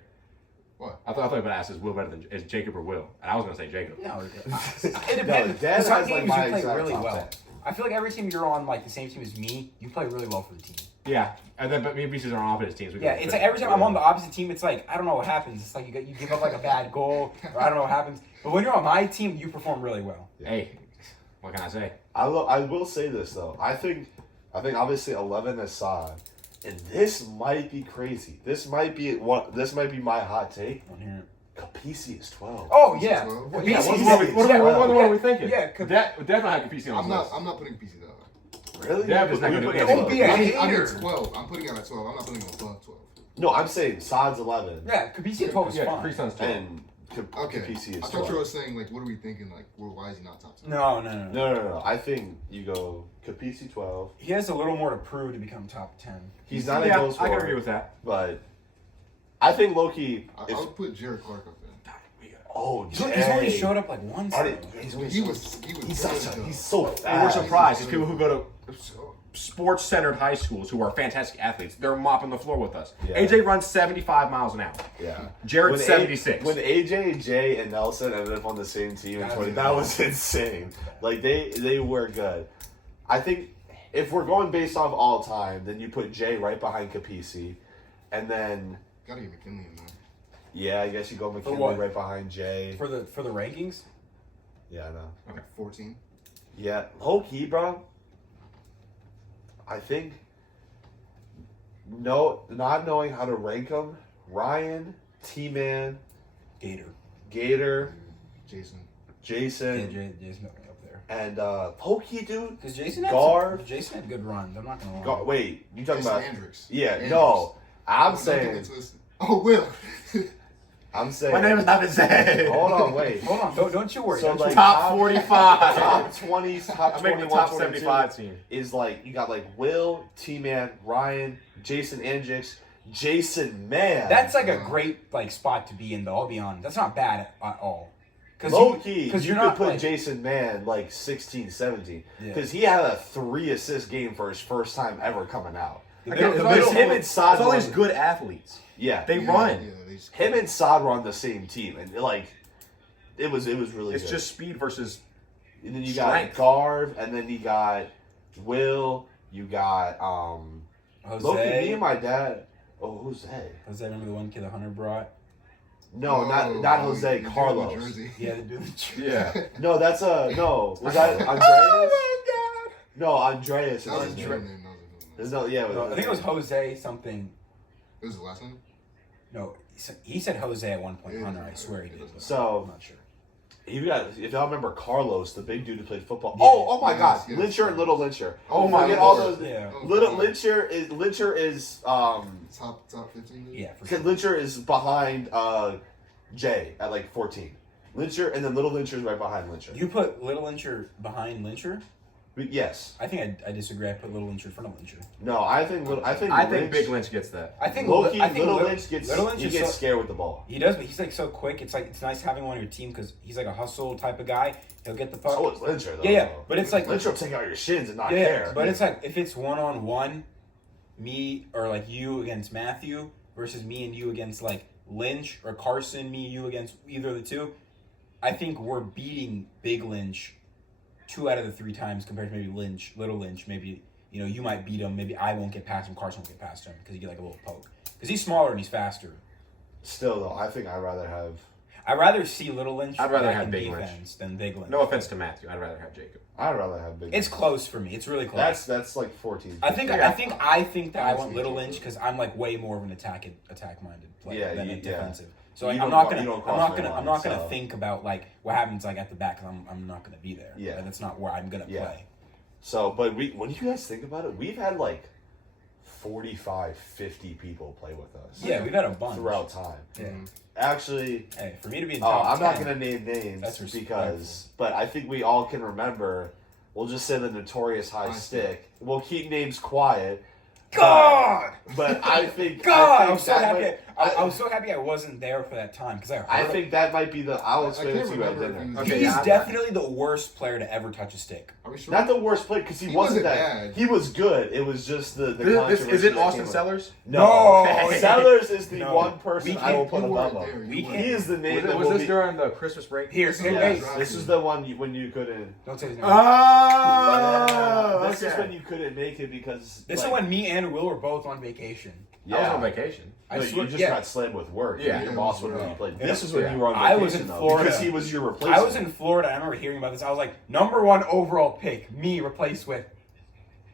What? I thought you were going to ask is Will better than is Jacob or Will, and I was going to say Jacob. No, it No, depends. Dev Some has, like, games my you play exact really top well. 10. I feel like every team you're on, like the same team as me, you play really well for the team. Yeah, and then but me and Beaches are on opposite teams. We Yeah, go it's fit. like every time I'm on the opposite team, it's like I don't know what happens. It's like you give up like a bad goal, or I don't know what happens. But when you're on my team, you perform really well. Hey, what can I say? I will say this though. I think obviously 11 is Saad, and this might be crazy. This might be my hot take. I don't hear it. Capisi is 12. Oh yeah, Well, Capisi's- yeah, What are we thinking? Yeah, Dev don't have PC on I'm his not. list. I'm not putting PC though. Really? Dev is not We gonna put be him able at to- Don't be a 12. hater. I'm at 12. I'm putting him at 12. I'm not putting him above 12. No, I'm saying Saad's 11. Yeah, Capisi at 12 is Yeah, fine. Capri Sun's 12. And Okay. Capisi is I 12. thought you were saying like, what are we thinking? Like, why is he not top 10? No. No. I think you go Capisi 12. He has a little more to prove to become top 10. He's not a Yeah, goal I scorer. can agree with that. But I think Loki. I would put Jared Clark up there. Oh, He's only Jay. showed up like once. Already- though. he's only He so- was He's good, such a, though. he's so We're fast. surprised. These people who go to sports-centered high schools who are fantastic athletes, they're mopping the floor with us. Yeah. AJ runs 75 miles an hour. Yeah. Jared's When 76. When AJ, Jay, and Nelson ended up on the same team in 20, that was insane. Like they were good. I think if we're going based off all time, then you put Jay right behind Capisi, and then Gotta get McKinley in there. yeah, I guess you go McKinley what? right behind Jay. For the rankings. Yeah, I know. Okay. 14. Yeah, low key, bro. I think not knowing how to rank them. Ryan, T-Man, Gator, Jason. Jason, Jason up there. and low key, dude. Because Jason Jason had good runs. I'm not gonna lie. Wait, you talking Jason about? Hendricks. Yeah, Hendricks. no. I'm Nothing saying. against listening. Oh, Will. I'm saying. My name is not Zay. Hold on, wait. Hold on, don't you worry. So, Don't you like, Top 45. Top 20, top I'm making the 21, top 22 75 team. is like, you got like Will, T-Man, Ryan, Jason Andrix, Jason Man. That's like a great like spot to be in, though. I'll be honest. That's not bad at all. Low key, because you you're could not put like, Jason Man like 16, 17. Yeah. Because he had a 3-assist game for his first time ever coming out. Again, Because him and Saad It's all these run- good athletes. Yeah. They run. Yeah, they just- Him and Saad were on the same team. And like, it was really It's good. just speed versus. And then you strength. got Garv, and then you got Will, you got Jose. Loki, me and my dad. Oh, who's that? Jose, remember the one kid the Hunter brought? No, Oh, not Jose, the dude in Carlos. Jersey. Yeah, the dude. Yeah. No, that's no. Was that Andreas? Oh No, Andreas. That was is his his middle name. name. That was his middle name. There's no, yeah. my god. No, I think it was Jose something. It was his last name? No, he said Jose at one point. Yeah, Hunter, I swear he did. yeah. So I'm not sure. you got, if y'all remember Carlos, the big dude who played football. Yeah. Oh my God, Yes. Lyncher and Little Lyncher. Oh my my all Lord. those. Yeah. Oh, Little God. Lyncher is Top 15? maybe? Yeah, for because sure. Lyncher is behind Jay at like 14. Lyncher and then Little Lyncher is right behind Lyncher. You put Little Lyncher behind Lyncher? Yes. I think I disagree. I put Little Lyncher in front of Lyncher. No, I think I think Big Lynch gets that. I think Low-key, I think Little Lynch gets Little Lynch he is gets so, scared with the ball. he does, but he's like so quick. It's like it's nice having one on your team because he's like a hustle type of guy. He'll get the puck. So is Lyncher though. Yeah, but it's like Lyncher will take out your shins and not yeah, care. but it's like if it's 1-on-1, me or like you against Matthew versus me and you against like Lynch or Carson, me and you against either of the two. I think we're beating Big Lynch 2 out of the 3 times compared to maybe Little Lynch. Maybe you might beat him. Maybe I won't get past him. Carson won't get past him because you get like a little poke. Because he's smaller and he's faster. Still though, I think I'd rather see Little Lynch. I'd rather back have in Big Lynch. defense than Big Lynch. No offense to Matthew. I'd rather have Jacob. have Big. It's close for me. It's really close. That's like 14. I think Yeah. I think that I That's want me Little too. Lynch because I'm like way more of an attack minded player than a defensive. So like, You I'm don't not cro- you gonna don't cross no I'm line, not gonna so- think about like what happens like at the back because I'm not gonna be there. Yeah. And that's not where I'm gonna Yeah. play. So, but when you guys think about it, we've had like 45, 50 people play with us. Yeah, we've had a bunch throughout time. Yeah. Actually, Hey, for me to be in oh, top I'm 10, not gonna name names That's respectful. because, but I think we all can remember. We'll just say the notorious high High stick. We'll keep names quiet. God, But I think God, I I'm think so that happy. might- I was so happy I wasn't there for that time because I think that might be the. I'll explain it can't to you at remember if dinner. he was- Okay, he's yeah, I'm- definitely the worst player to ever touch a stick. Are we sure? Not the worst player because he He wasn't wasn't that. bad. He was good. It was just the Is controversy it that Austin came with- Sellers? No, No. Sellers is the No. one person We I will can't- put You above weren't him. there. We You can't- He is the name that Was will this be. during the Christmas break? Here, Yes, hey, this is the one when you couldn't. don't say his name. Oh, This is okay. when you couldn't make it because. This like, is when me and Will were both on vacation. I was on vacation. I No, swear, you just yeah. got slammed with work. Yeah. Your boss wouldn't let you play. Yeah. This is when Yeah. you were on I vacation. was in though, Florida. because he was your replacement. I was in Florida. I remember hearing about this. I was like, #1 overall pick, me replaced with.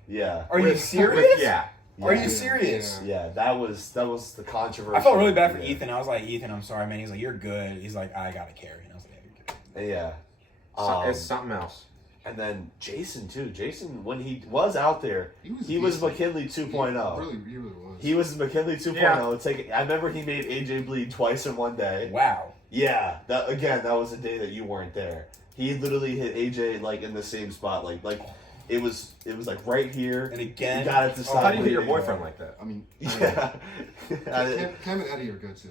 Yeah. Are you With- serious? Yeah. Are Yeah. you serious? Yeah, that was the controversy. I felt really bad for Yeah. Ethan. I was like, Ethan, I'm sorry, man. He's like, you're good. He's like, I gotta carry. And I was like, yeah, you're good. Yeah. It's something else. And then Jason too. Jason, when he was out there, he was decent. McKinley 2.0. He really was. He was McKinley 2.0. I remember he made AJ bleed twice in one day. Wow. Yeah, that was a day that you weren't there. He literally hit AJ like in the same spot, like it was like right here. And again, You got it to stop. How do you hit your bleeding. boyfriend like that? I mean, Yeah. Cam and Eddie are good too.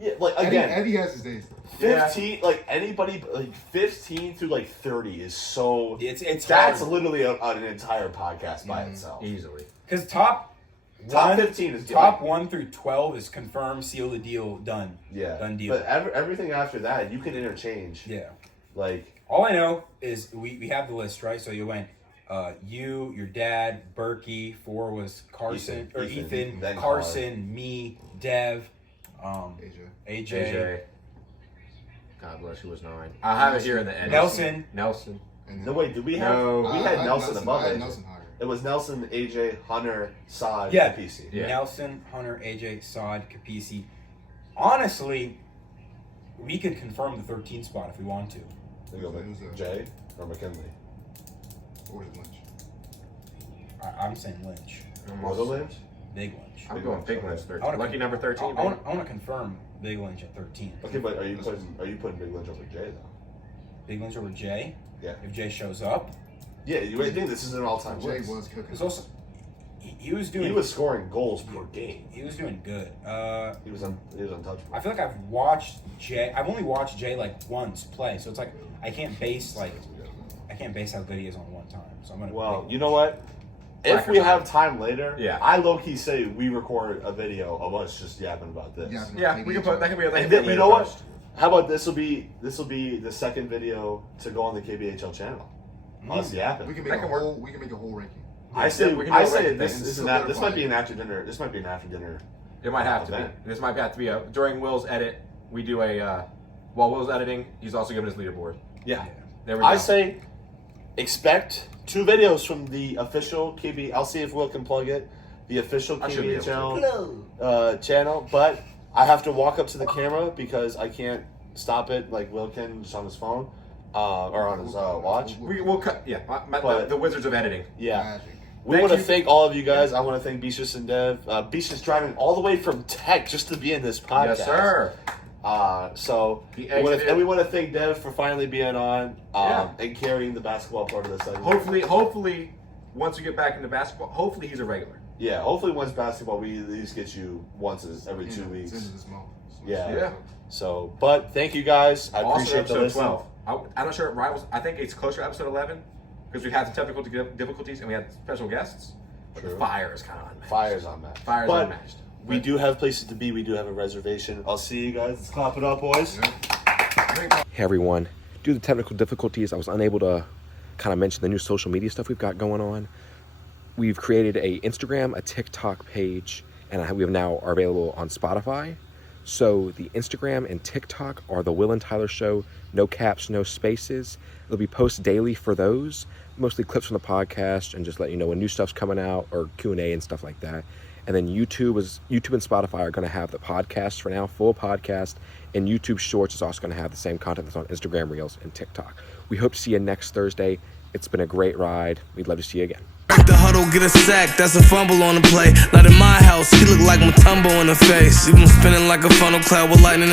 Yeah, like again, Eddie has his days. 15, like anybody, like 15 through like 30 is so. it's That's hard. literally an entire podcast by itself. Easily. Because top 15 is top 1 through 12 is confirmed, seal the deal, done. Yeah, Done deal. But everything after that, you can interchange. Yeah. Like All I know is we have the list, right? So you went you, your dad, Berkey, 4 was Carson Ethan, then Carson, me, Dev, AJ. AJ. AJ. God bless, who was 9? I have it here in the edit. Nelson. And then, No, wait, did we have? No. We had Nelson above I had AJ. Nelson higher. It was Nelson, AJ, Hunter, Sod, Yeah. PC. Yeah. Nelson, Hunter, AJ, Sod, Capisi. Honestly, we could confirm the 13 spot if we want to. There you go, Who's that? Jay or McKinley. Or is it Lynch? I'm saying Lynch. Or the Lynch? Big Lynch. I'm going Big Lynch I 13. wanna- Lucky number 13. I want to confirm Big Lynch at 13. Okay, but are you putting Big Lynch over Jay though? Big Lynch over Jay. Yeah. If Jay shows up, Yeah, you would think this is an all-time Jay list. was cooking. there's also he was doing He was scoring goals per game. he was doing good. He was untouchable. I feel like I've watched Jay. I've only watched Jay like once play, so it's like I can't base how good he is on one time. So I'm gonna. Well, you know what? If we have time later, Yeah. I low-key say we record a video of us just yapping about this. Yeah, we can put that. Can be a And then, you know what? How about this will be the second video to go on the KBHL channel. Us yapping. We can That make can a work. whole. We can make a whole ranking. I say we can do a ranking this thing. is Still this might verify be it. an after dinner. This might be an after dinner. It might have to be. event. This might have to be a during Will's edit. We do a while Will's editing. He's also giving his leaderboard. Yeah. There we go. I say expect 2 videos from the official KB. I'll see if Will can plug it. The official I should be able to. KBHL channel, but I have to walk up to the camera because I can't stop it like Will can just on his phone or on his watch. We'll cut. Yeah, But- the wizards of editing. Yeah. Magic. We Thank want to you. thank all of you guys. I want to thank BISHESH and Dev. BISHESH is driving all the way from Tech just to be in this podcast. Yes, sir. So He we wanna, exited. and we want to thank Dev for finally being on Yeah. and carrying the basketball part of the segment. Hopefully, once we get back into basketball, hopefully he's a regular. Yeah, hopefully once basketball, we at least get you once every 2 It's weeks. into this month. So Yeah. Yeah. So, but thank you guys. I Also, appreciate the episode listen. 12. I'm not sure it rivals. I think it's closer to episode 11 because we had some technical difficulties and we had special guests. But the True. fire is kind of unmatched. Fire's unmatched. Fire's but unmatched. we do have places to be. We do have a reservation. I'll see you guys. Let's clap it up, boys. Hey everyone, due to technical difficulties, I was unable to kind of mention the new social media stuff we've got going on. We've created a Instagram, a TikTok page, and we have now are available on Spotify. So the Instagram and TikTok are the Will and Tyler Show, no caps, no spaces. There'll be posts daily for those, mostly clips from the podcast and just let you know when new stuff's coming out or Q&A and stuff like that. And then YouTube and Spotify are going to have the podcast for now, full podcast, and YouTube Shorts is also going to have the same content that's on Instagram Reels and TikTok. We hope to see you next Thursday. It's been a great ride. We'd love to see you again. Break the huddle, get a sack, that's a fumble on the play. Not in my house, he look like Matumbo in the face. Leave him spinning like a funnel cloud with lightning.